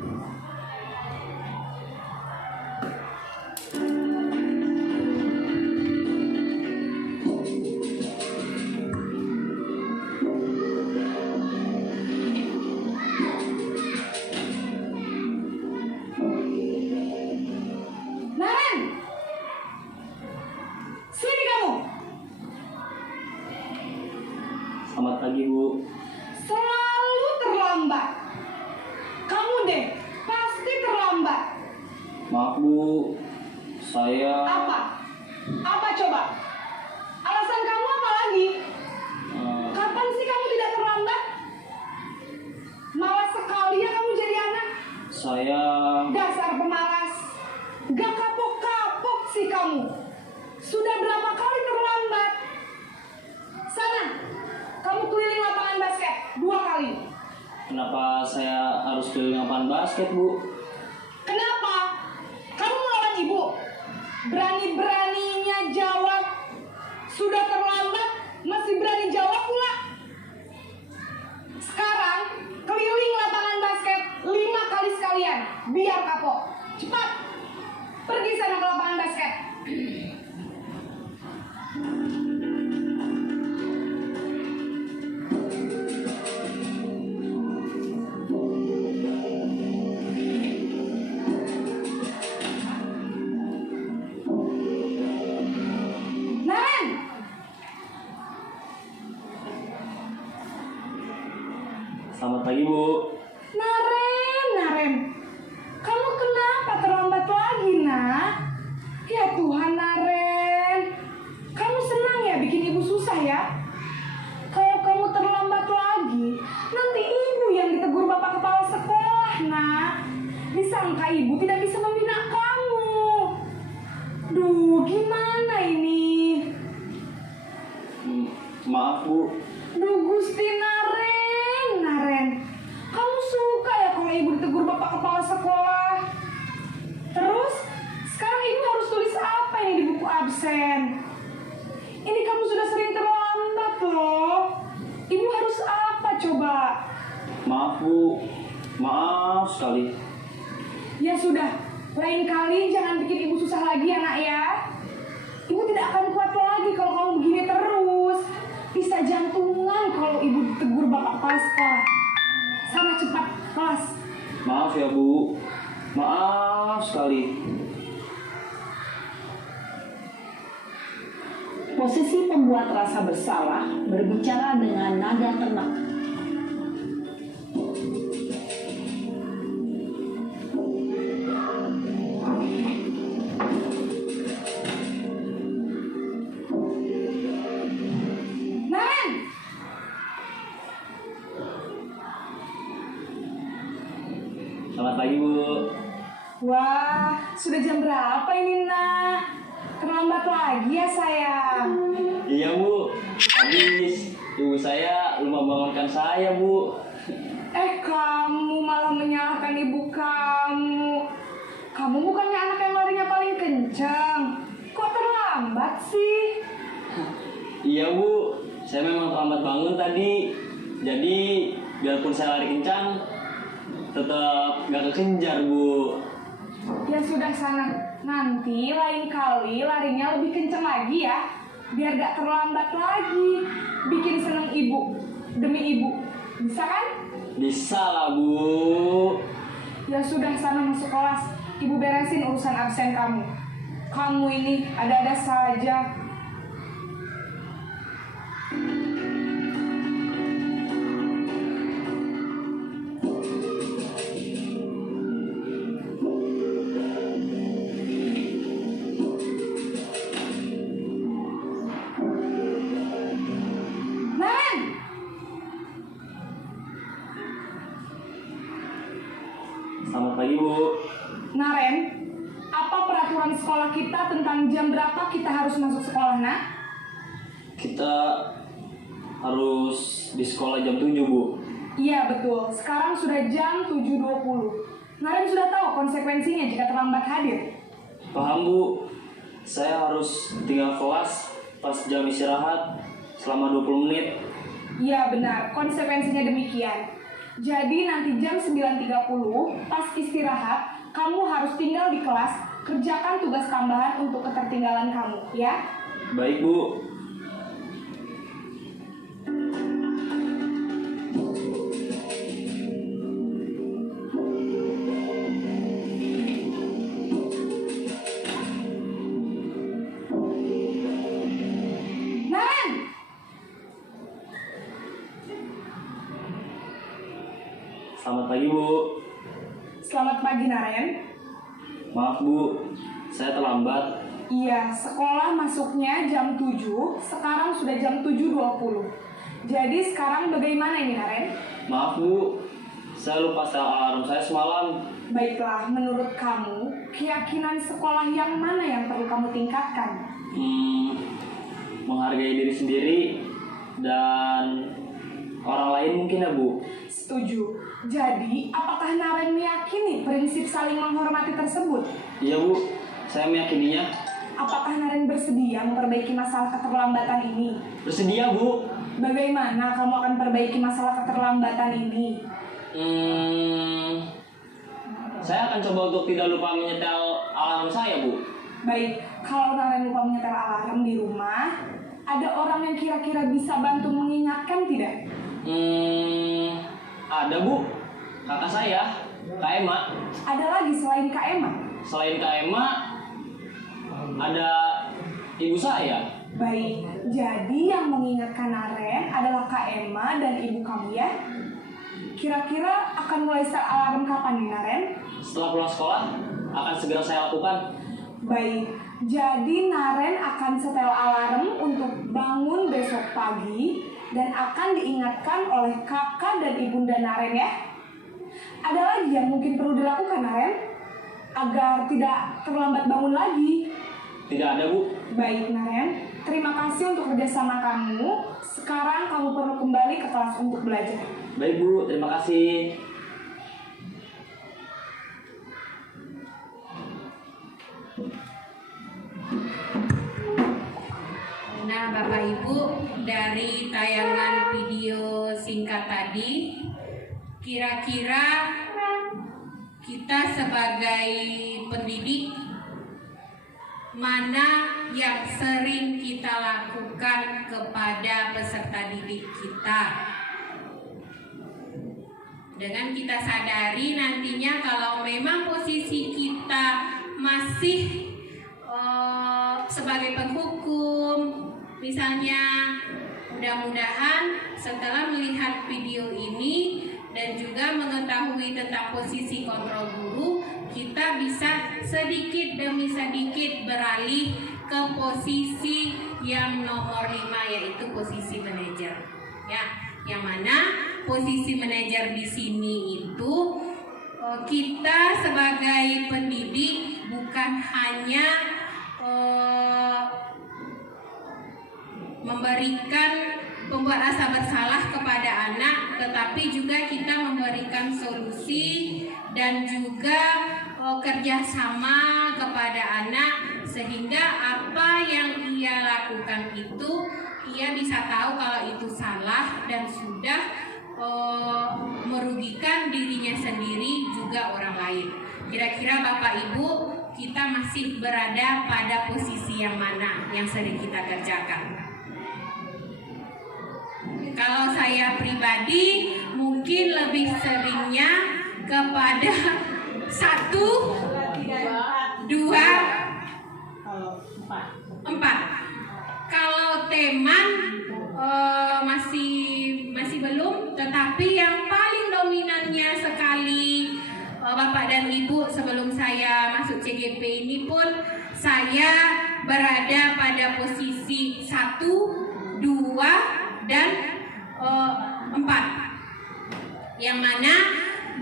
Selamat pagi, Bu. Selalu terlambat. Kamu deh, pasti terlambat. Maaf, Bu. Saya... Apa? Apa coba? Alasan kamu apa lagi? Kapan sih kamu tidak terlambat? Malas sekali ya kamu jadi anak. Saya Dasar pemalas. Gak kapok-kapok sih kamu. Sudah berapa kali terlambat? Sana, kamu keliling lapangan basket 2 kali. kenapa saya harus keliling lapangan basket, Bu? Kenapa? Kamu melawan ibu? Berani-beraninya jawab. Sudah terlambat, masih berani jawab pula. Sekarang, keliling lapangan basket 5 kali sekalian. Biar kapok. Cepat. Pergi sana ke lapangan basket. Naren! Selamat pagi, Bu. Naren. Kamu kenapa terlambat lagi, nak? Ya Tuhan, Naren. Kamu senang ya bikin ibu susah ya? Kalau kamu terlambat lagi, nanti ibu yang ditegur bapak kepala sekolah, nak. Disangka ibu tidak bisa membina kamu. Duh, gimana ini? Maaf, Bu. Duh, Gusti Naren. Kamu suka ya kalau ibu ditegur bapak kepala sekolah? Terus, sekarang ibu harus tulis apa ini di buku absen? Ini kamu sudah sering terlambat loh. Ibu harus apa coba? Maaf, Bu. Maaf sekali. Ya sudah, lain kali jangan bikin ibu susah lagi ya nak ya. Ibu tidak akan kuat lagi kalau kamu begini terus. Bisa jantungan kalau ibu ditegur bapak kepala sekolah. Sana cepat kelas. Maaf ya, Bu. Maaf sekali. Posisi pembuat rasa bersalah berbicara dengan nada tenang. Naren! Selamat pagi, Bu. Wah, sudah jam berapa ini nak? Terlambat lagi ya sayang. Iya, Bu. Habis ibu saya lupa bangunkan saya, Bu. Kamu malah menyalahkan ibu kamu. Kamu bukannya anak yang larinya paling kencang. Kok terlambat sih? Iya, Bu. Saya memang terlambat bangun tadi. Jadi, biarpun saya lari kencang, tetap gak kekejar, Bu. Ya sudah sana. Nanti lain kali larinya lebih kencang lagi ya. Biar gak terlambat lagi. Bikin seneng ibu. Demi ibu. Bisa kan? Bisa lah, Bu. Ya sudah sana masuk kelas. Ibu beresin urusan absen kamu. Kamu ini ada-ada saja. Naren! Selamat pagi, Bu. Naren, apa peraturan sekolah kita tentang jam berapa kita harus masuk sekolah, nak? Kita harus di sekolah jam 7, Bu. Iya, betul. Sekarang sudah jam 7.20. Naren sudah tahu konsekuensinya jika terlambat hadir. Paham, Bu. Saya harus tinggal kelas pas jam istirahat selama 20 menit. Iya, benar. Konsekuensinya demikian. Jadi nanti jam 9.30 pas istirahat, kamu harus tinggal di kelas, kerjakan tugas tambahan untuk ketertinggalan kamu, ya? Baik, Bu. Naren! Selamat pagi, Bu. Selamat pagi, Naren. Maaf, Bu. Saya terlambat. Iya, sekolah masuknya jam 7, sekarang sudah jam 7.20. Jadi sekarang bagaimana ini, Naren? Maaf Bu, saya lupa setel alarm saya semalam. Baiklah, menurut kamu, keyakinan sekolah yang mana yang perlu kamu tingkatkan? Menghargai diri sendiri dan orang lain mungkin ya Bu. Setuju. Jadi, apakah Naren meyakini prinsip saling menghormati tersebut? Iya Bu, saya meyakininya. Apakah Naren bersedia memperbaiki masalah keterlambatan ini? Bersedia Bu. Bagaimana kamu akan perbaiki masalah keterlambatan ini? Saya akan coba untuk tidak lupa menyetel alarm saya Bu. Baik, kalau Naren lupa menyetel alarm di rumah, ada orang yang kira-kira bisa bantu mengingatkan tidak? Ada Bu, kakak saya, Kak Ema. Ada lagi selain Kak Emma? Selain Kak Ema, ada ibu saya. Baik, jadi yang mengingatkan Naren adalah Kak Emma dan ibu kamu ya? Kira-kira akan mulai set alarm kapan nih Naren? Setelah pulang sekolah, akan segera saya lakukan. Baik, jadi Naren akan setel alarm untuk bangun besok pagi dan akan diingatkan oleh kakak dan ibunda Naren ya. Ada lagi yang mungkin perlu dilakukan Naren agar tidak terlambat bangun lagi? Tidak ada Bu. Baik Naren, terima kasih untuk kerjasama kamu. Sekarang kamu perlu kembali ke kelas untuk belajar. Baik Bu, terima kasih. Nah, Bapak Ibu, dari tayangan video singkat tadi, kira-kira kita sebagai pendidik, mana yang sering kita lakukan kepada peserta didik kita? Dengan kita sadari nantinya kalau memang posisi kita masih sebagai penghukum, misalnya, mudah-mudahan setelah melihat video ini dan juga mengetahui tentang posisi kontrol guru, kita bisa sedikit demi sedikit beralih ke posisi yang nomor 5, yaitu posisi manajer. Ya, yang mana posisi manajer di sini itu kita sebagai pendidik bukan hanya memberikan membuat rasa bersalah kepada anak, tetapi juga kita memberikan solusi dan juga kerjasama kepada anak, sehingga apa yang ia lakukan itu ia bisa tahu kalau itu salah dan sudah merugikan dirinya sendiri juga orang lain. Kira-kira Bapak Ibu, kita masih berada pada posisi yang mana yang sering kita kerjakan? Kalau saya pribadi mungkin lebih seringnya kepada 1, 2, 4. Kalau teman masih belum, tetapi yang paling dominannya sekali Bapak dan Ibu, sebelum saya masuk CGP ini pun saya berada pada posisi 1, 2, dan 4. Yang mana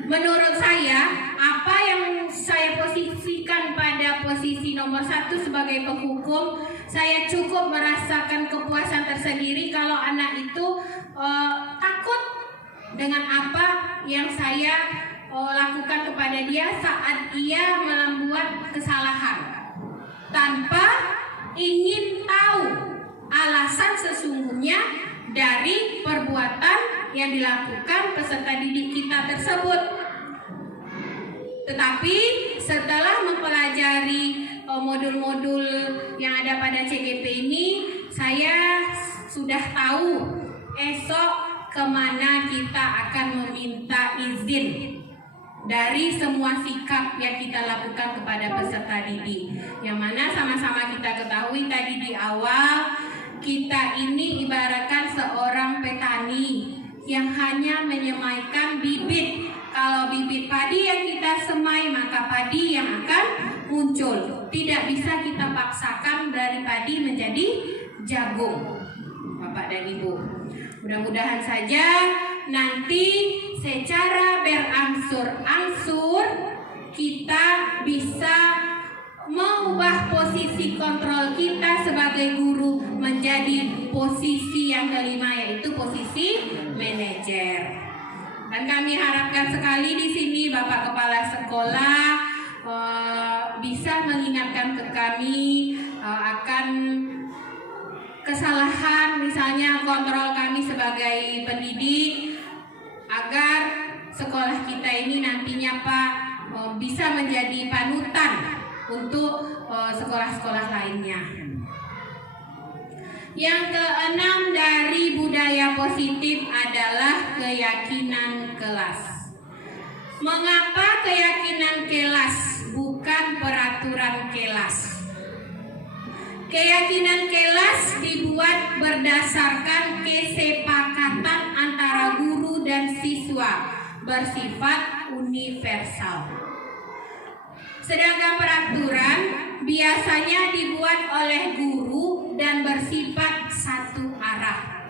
menurut saya, apa yang saya posisikan pada posisi nomor 1 sebagai penghukum, saya cukup merasakan kepuasan tersendiri kalau anak itu takut dengan apa yang saya lakukan kepada dia saat ia membuat kesalahan, tanpa ingin tahu alasan sesungguhnya dari perbuatan yang dilakukan peserta didik kita tersebut. Tetapi setelah mempelajari modul-modul yang ada pada CGP ini, saya sudah tahu esok kemana kita akan meminta izin dari semua sikap yang kita lakukan kepada peserta didik. Yang mana sama-sama kita ketahui tadi di awal, kita ini ibaratkan seorang petani yang hanya menyemaikan bibit. Kalau bibit padi yang kita semai, maka padi yang akan muncul. Tidak bisa kita paksakan dari padi menjadi jagung, Bapak dan Ibu. Mudah-mudahan saja nanti secara berangsur-angsur kita bisa mengubah posisi kontrol kita sebagai guru menjadi posisi yang kelima, yaitu posisi manajer. Dan kami harapkan sekali di sini Bapak Kepala Sekolah bisa mengingatkan ke kami akan kesalahan, misalnya kontrol kami sebagai pendidik, agar sekolah kita ini nantinya Pak bisa menjadi panutan untuk sekolah-sekolah lainnya. Yang keenam dari budaya positif adalah keyakinan kelas. Mengapa keyakinan kelas bukan peraturan kelas? Keyakinan kelas dibuat berdasarkan kesepakatan antara guru dan siswa, bersifat universal. Sedangkan peraturan biasanya dibuat oleh guru dan bersifat satu arah.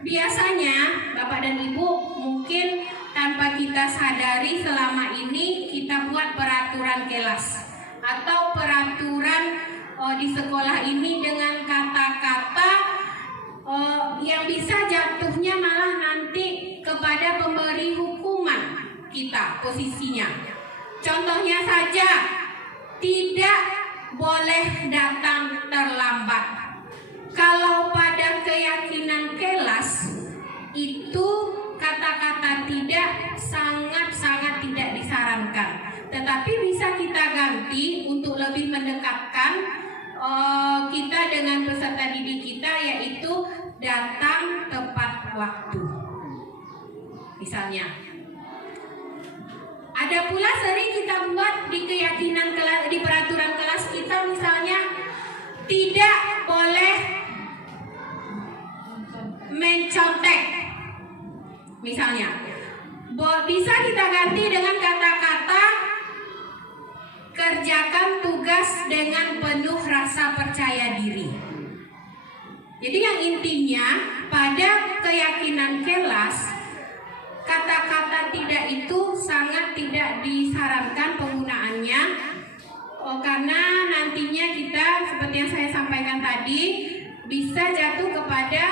Biasanya Bapak dan Ibu mungkin tanpa kita sadari selama ini kita buat peraturan kelas atau peraturan di sekolah ini dengan kata-kata yang bisa jatuhnya malah nanti kepada pemberi hukuman kita posisinya. Contohnya saja, tidak boleh datang terlambat. Kalau pada keyakinan kelas itu kata-kata tidak sangat-sangat tidak disarankan. Tetapi bisa kita ganti untuk lebih mendekatkan kita dengan peserta didik kita, yaitu datang tepat waktu. Misalnya, ada pula sering kita buat di keyakinan kelas, di peraturan kelas kita, misalnya tidak boleh mencontek. Misalnya, bisa kita ganti dengan kata-kata kerjakan tugas dengan penuh rasa percaya diri. Jadi yang intinya pada keyakinan kelas, kata-kata tidak itu sangat tidak disarankan penggunaannya, karena nantinya kita seperti yang saya sampaikan tadi bisa jatuh kepada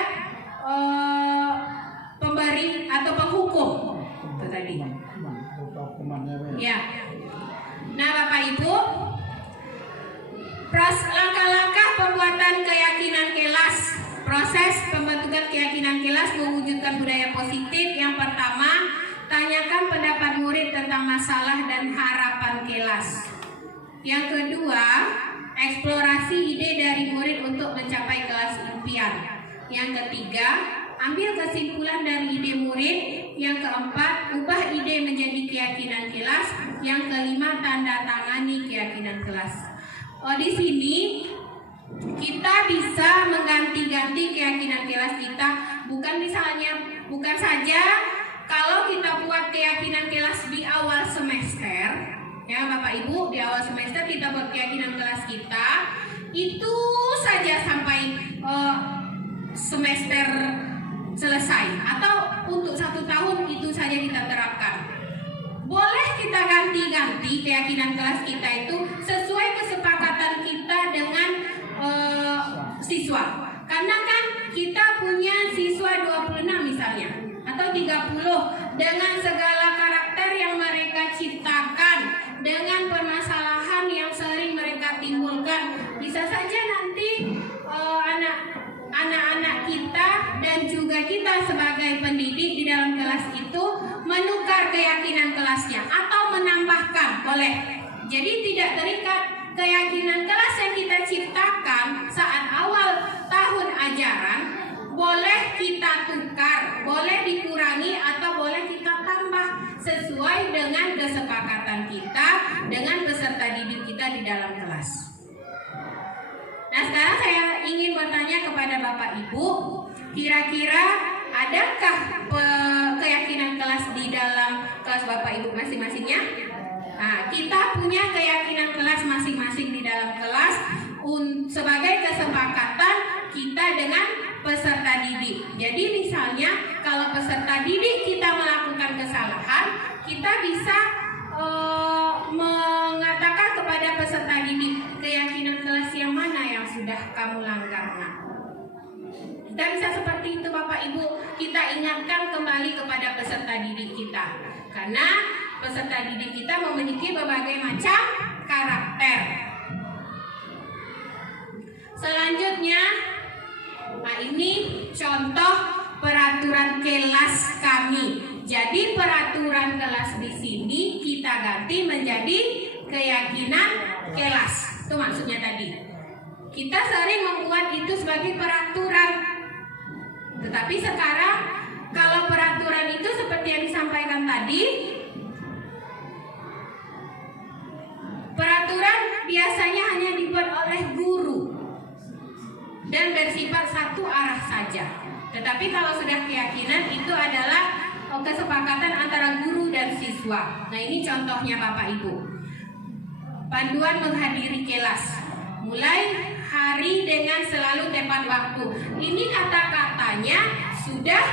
pemberi atau penghukum itu tadi. Ya. Nah Bapak Ibu, langkah-langkah pembuatan keyakinan kelas, proses pembentukan keyakinan kelas mewujudkan budaya positif. Yang pertama, tanyakan pendapat murid tentang masalah dan harapan kelas. Yang kedua, eksplorasi ide dari murid untuk mencapai kelas impian. Yang ketiga, ambil kesimpulan dari ide murid. Yang keempat, ubah ide menjadi keyakinan kelas. Yang kelima, tanda tangani keyakinan kelas. Di sini kita bisa mengganti-ganti keyakinan kelas kita, bukan saja kalau kita buat keyakinan kelas di awal semester, ya Bapak Ibu, di awal semester kita buat keyakinan kelas kita, itu saja sampai semester selesai, atau untuk 1 tahun itu saja kita terapkan. Boleh kita ganti-ganti keyakinan kelas kita itu sesuai kesepakatan kita dengan siswa. Karena kan kita punya siswa 26 misalnya, atau 30, dengan segala karakter yang mereka ciptakan, dengan permasalahan yang sering mereka timbulkan. Bisa saja nanti anak-anak kita dan juga kita sebagai pendidik di dalam kelas itu menukar keyakinan kelasnya atau menambahkan, boleh. Jadi tidak terikat. Keyakinan kelas yang kita ciptakan saat awal tahun ajaran boleh kita tukar, boleh dikurangi atau boleh kita tambah sesuai dengan kesepakatan kita dengan peserta didik kita di dalam kelas. Nah, sekarang saya ingin bertanya kepada Bapak Ibu, kira-kira adakah keyakinan kelas di dalam kelas Bapak Ibu masing-masingnya? Nah, kita punya keyakinan kelas masing-masing di dalam kelas sebagai kesepakatan kita dengan peserta didik. Jadi misalnya kalau peserta didik kita melakukan kesalahan, kita bisa mengatakan kepada peserta didik keyakinan kelas yang mana yang sudah kamu langgar. Nah, kita bisa seperti itu Bapak Ibu. Kita ingatkan kembali kepada peserta didik kita, karena peserta didik kita memiliki berbagai macam karakter. Selanjutnya, nah ini contoh peraturan kelas kami. Jadi peraturan kelas di sini kita ganti menjadi keyakinan kelas. Itu maksudnya tadi. Kita sering membuat itu sebagai peraturan. Tetapi sekarang kalau peraturan itu seperti yang disampaikan tadi, peraturan biasanya hanya dibuat oleh guru dan bersifat satu arah saja. Tetapi kalau sudah keyakinan itu adalah kesepakatan antara guru dan siswa. Nah, ini contohnya Bapak Ibu. Panduan menghadiri kelas. Mulai hari dengan selalu tepat waktu. Ini kata-katanya sudah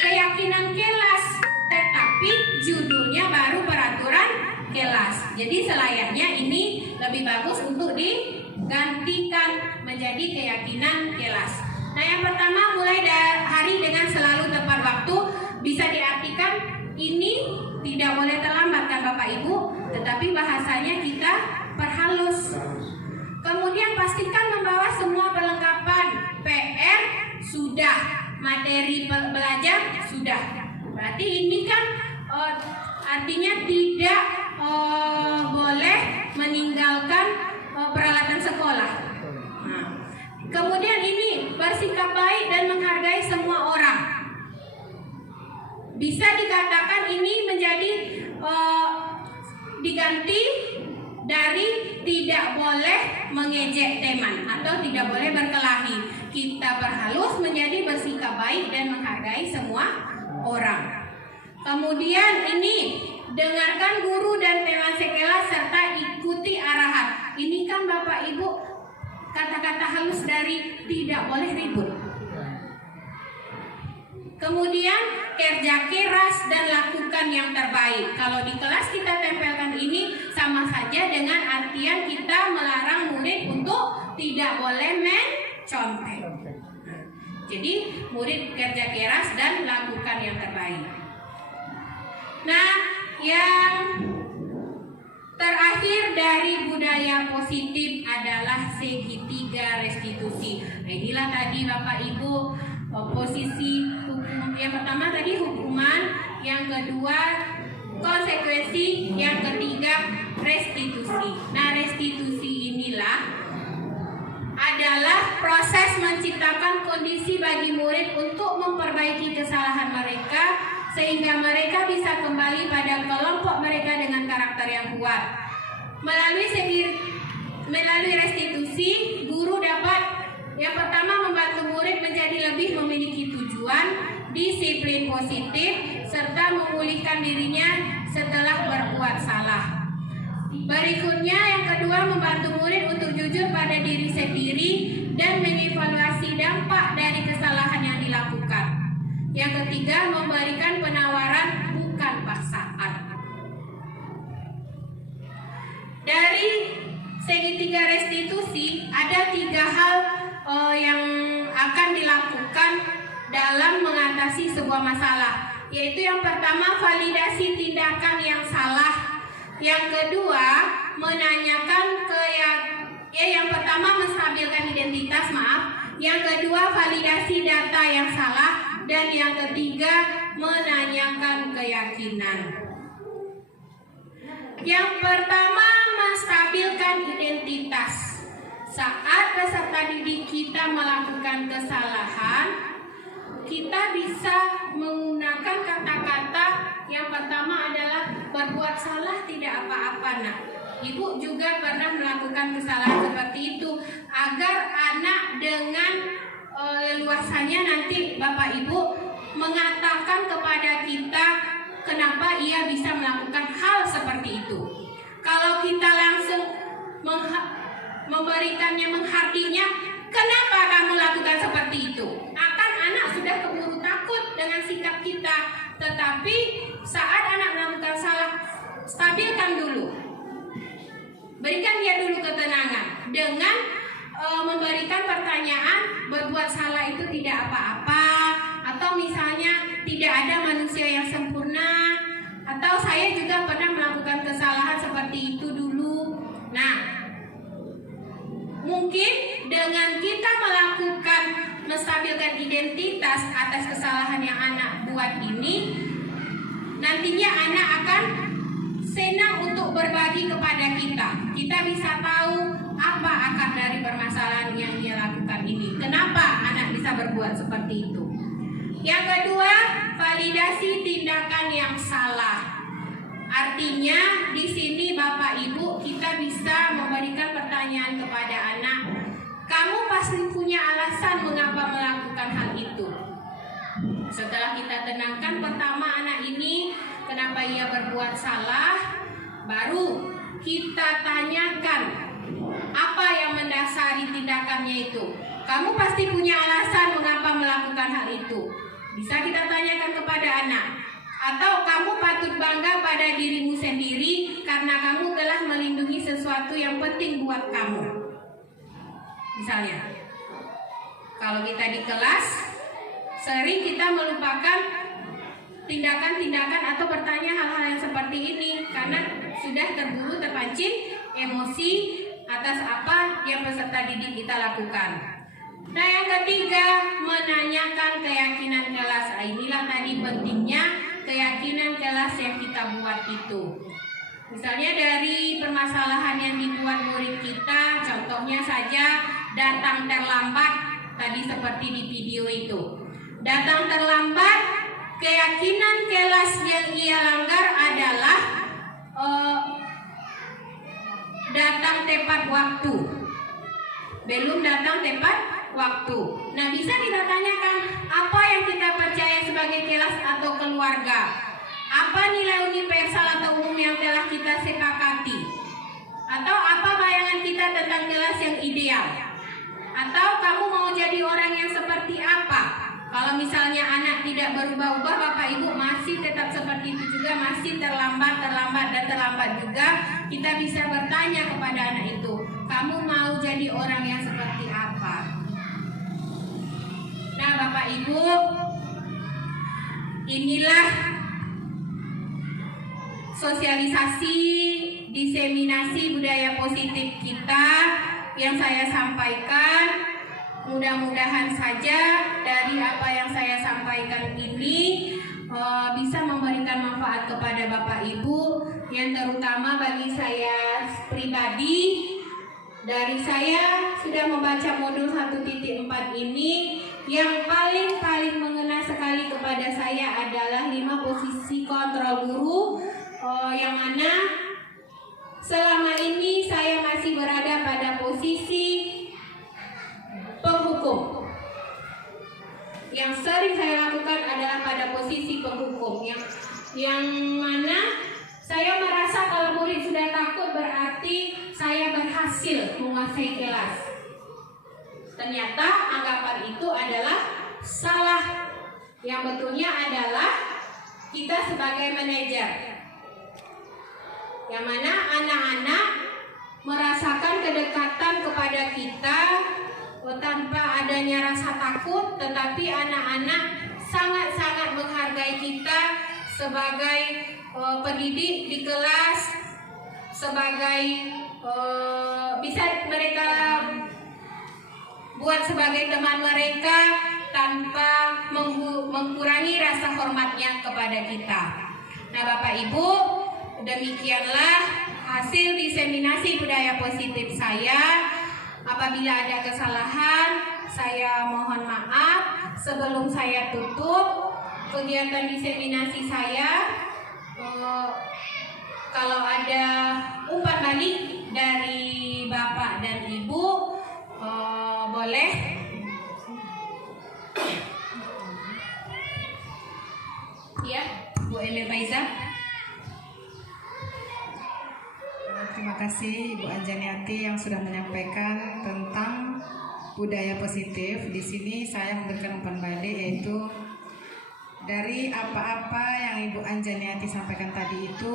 keyakinan kelas, tetapi judulnya baru peraturan kelas. Jadi selayaknya ini lebih bagus untuk digantikan menjadi keyakinan kelas. Nah, yang pertama mulai dari hari dengan selalu tepat waktu bisa diartikan ini tidak boleh terlambat kan Bapak Ibu, tetapi bahasanya kita perhalus. Kemudian pastikan membawa semua perlengkapan, PR sudah, materi belajar sudah. Berarti ini kan artinya tidak boleh meninggalkan peralatan sekolah. Nah, kemudian ini bersikap baik dan menghargai semua orang. Bisa dikatakan ini menjadi diganti dari tidak boleh mengejek teman atau tidak boleh berkelahi. Kita perhalus menjadi bersikap baik dan menghargai semua orang. Kemudian ini dengarkan guru dan teman sekelas serta ikuti arahan. Ini kan Bapak Ibu kata-kata halus dari tidak boleh ribut. Kemudian kerja keras dan lakukan yang terbaik. Kalau di kelas kita tempelkan ini sama saja dengan artian kita melarang murid untuk tidak boleh mencontek. Jadi murid kerja keras dan lakukan yang terbaik. Nah, yang terakhir dari budaya positif adalah segitiga restitusi. Nah, inilah tadi Bapak Ibu posisi hukum. Yang pertama tadi hukuman, yang kedua konsekuensi, yang ketiga restitusi. Nah, restitusi inilah adalah proses menciptakan kondisi bagi murid untuk memperbaiki kesalahan mereka sehingga mereka bisa kembali pada kelompok mereka dengan karakter yang kuat. Melalui restitusi, guru dapat yang pertama membantu murid menjadi lebih memiliki tujuan, disiplin positif, serta memulihkan dirinya setelah berbuat salah. Berikutnya yang kedua membantu murid untuk jujur pada diri sendiri dan mengevaluasi dampak dari kesalahan yang dilakukan. Yang ketiga memberikan penawaran bukan paksaan. Dari segitiga restitusi ada 3 hal yang akan dilakukan dalam mengatasi sebuah masalah, yaitu yang pertama validasi tindakan yang salah, yang kedua menanyakan yang pertama menstabilkan identitas, yang kedua validasi data yang salah, dan yang ketiga menanyakan keyakinan. Yang pertama menstabilkan identitas. Saat peserta didik kita melakukan kesalahan, kita bisa menggunakan kata-kata yang pertama adalah berbuat salah tidak apa-apa. Nah, Ibu juga pernah melakukan kesalahan seperti itu agar anak dengan leluasanya nanti Bapak Ibu mengatakan kepada kita kenapa ia bisa melakukan hal seperti itu. Kalau kita langsung memberikannya, menghakiminya, kenapa kamu lakukan seperti itu? Akan anak sudah keburu takut dengan sikap kita. Tetapi saat anak melakukan salah, stabilkan dulu. Berikan dia dulu ketenangan dengan memberikan pertanyaan, berbuat salah itu tidak apa-apa, atau misalnya tidak ada manusia yang sempurna, atau saya juga pernah melakukan kesalahan seperti itu dulu. Nah, mungkin dengan kita melakukan menstabilkan identitas atas kesalahan yang anak buat ini, nantinya anak akan senang untuk berbagi kepada kita. Kita bisa tahu apa akar dari permasalahan yang dia lakukan ini. Kenapa anak bisa berbuat seperti itu? Yang kedua, validasi tindakan yang salah. Artinya di sini Bapak Ibu kita bisa memberikan pertanyaan kepada anak. Kamu pasti punya alasan mengapa melakukan hal itu. Setelah kita tenangkan pertama anak ini kenapa ia berbuat salah, baru kita tanyakan apa yang mendasari tindakannya itu. Kamu pasti punya alasan mengapa melakukan hal itu. Bisa kita tanyakan kepada anak. Atau kamu patut bangga pada dirimu sendiri karena kamu telah melindungi sesuatu yang penting buat kamu. Misalnya, kalau kita di kelas, sering kita melupakan tindakan-tindakan atau bertanya hal-hal yang seperti ini karena sudah terburu terpancing emosi atas apa yang peserta didik kita lakukan. Nah, yang ketiga, menanyakan keyakinan kelas. Inilah tadi pentingnya keyakinan kelas yang kita buat itu. Misalnya dari permasalahan yang dibuat murid kita, contohnya saja datang terlambat, tadi seperti di video itu. Datang terlambat, keyakinan kelas yang ia langgar adalah datang tepat waktu. Belum datang tepat waktu. Nah, bisa kita tanyakan apa yang kita percaya sebagai kelas atau keluarga. Apa nilai universal atau umum yang telah kita sepakati? Atau apa bayangan kita tentang kelas yang ideal? Atau kamu mau jadi orang yang seperti apa? Kalau misalnya anak tidak berubah-ubah, Bapak Ibu masih tetap seperti itu juga, masih terlambat juga, kita bisa bertanya kepada anak itu, kamu mau jadi orang yang seperti apa? Nah, Bapak Ibu, inilah sosialisasi, diseminasi budaya positif kita yang saya sampaikan. Mudah-mudahan saja dari apa yang saya sampaikan ini bisa memberikan manfaat kepada Bapak Ibu, yang terutama bagi saya pribadi. Dari saya sudah membaca modul 1.4 ini, yang paling mengena sekali kepada saya adalah 5 posisi kontrol guru, yang mana selama ini saya masih berada pada posisi penghukum. Yang sering saya lakukan adalah pada posisi penghukum, yang mana saya merasa kalau murid sudah takut berarti saya berhasil menguasai kelas. Ternyata anggapan itu adalah salah. Yang betulnya adalah kita sebagai manajer, yang mana anak-anak merasakan kedekatan kepada kita tanpa adanya rasa takut, tetapi anak-anak sangat-sangat menghargai kita sebagai pendidik di kelas, sebagai bisa mereka buat sebagai teman mereka tanpa mengurangi rasa hormatnya kepada kita. Nah, Bapak Ibu, demikianlah hasil diseminasi budaya positif saya. Apabila ada kesalahan, saya mohon maaf. Sebelum saya tutup kegiatan diseminasi saya, kalau ada umpan balik dari Bapak dan Ibu, boleh. Ya. Bu Emil Faiza. Terima kasih Ibu Anjaniati yang sudah menyampaikan tentang budaya positif. Di sini saya memberikan umpan balik, yaitu dari apa-apa yang Ibu Anjaniati sampaikan tadi itu,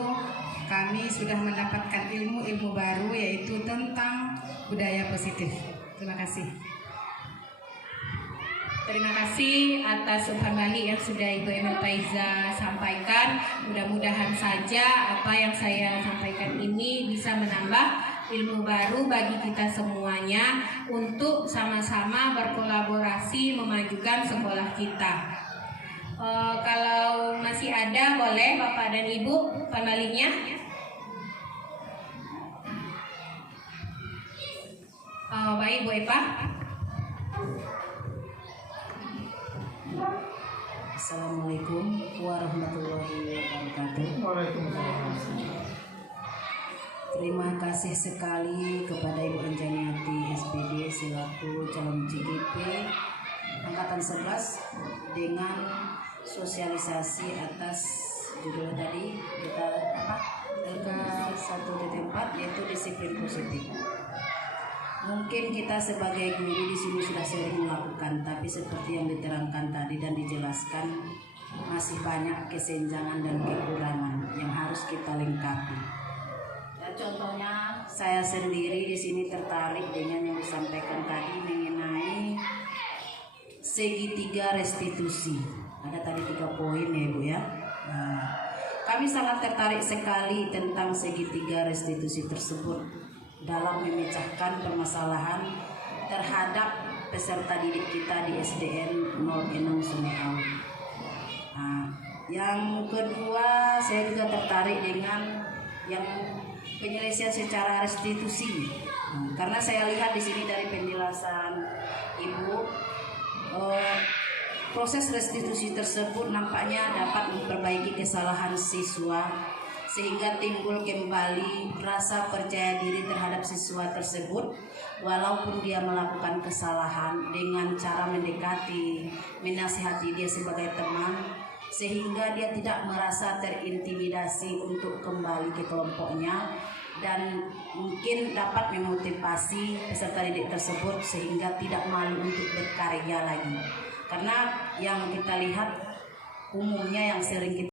kami sudah mendapatkan ilmu-ilmu baru, yaitu tentang budaya positif. Terima kasih. Terima kasih atas umpan balik yang sudah Ibu Emil Faiza sampaikan. Mudah-mudahan saja apa yang saya sampaikan ini bisa menambah ilmu baru bagi kita semuanya untuk sama-sama berkolaborasi memajukan sekolah kita. Kalau masih ada, boleh Bapak dan Ibu umpan baliknya. Baik, Bu Eva. Assalamualaikum warahmatullahi wabarakatuh. Waalaikumsalam. Terima kasih sekali kepada Ibu Anjaniati SPD selaku calon CGP angkatan 11 dengan sosialisasi atas judul tadi kita LK 1.4 yaitu disiplin positif. Mungkin kita sebagai guru di sini sudah sering melakukan, tapi seperti yang diterangkan tadi dan dijelaskan, masih banyak kesenjangan dan kekurangan yang harus kita lengkapi. Ya, contohnya, saya sendiri di sini tertarik dengan yang disampaikan tadi mengenai segitiga restitusi. Ada tadi 3 poin ya Ibu ya. Nah, kami sangat tertarik sekali tentang segitiga restitusi tersebut dalam memecahkan permasalahan terhadap peserta didik kita di SDN 06 Sungai Awu. Nah, yang kedua, saya juga tertarik dengan yang penyelesaian secara restitusi. Karena saya lihat di sini dari penjelasan Ibu, proses restitusi tersebut nampaknya dapat memperbaiki kesalahan siswa sehingga timbul kembali rasa percaya diri terhadap siswa tersebut walaupun dia melakukan kesalahan, dengan cara mendekati, menasihati dia sebagai teman sehingga dia tidak merasa terintimidasi untuk kembali ke kelompoknya, dan mungkin dapat memotivasi peserta didik tersebut sehingga tidak malu untuk berkarya lagi. Karena yang kita lihat umumnya yang sering kita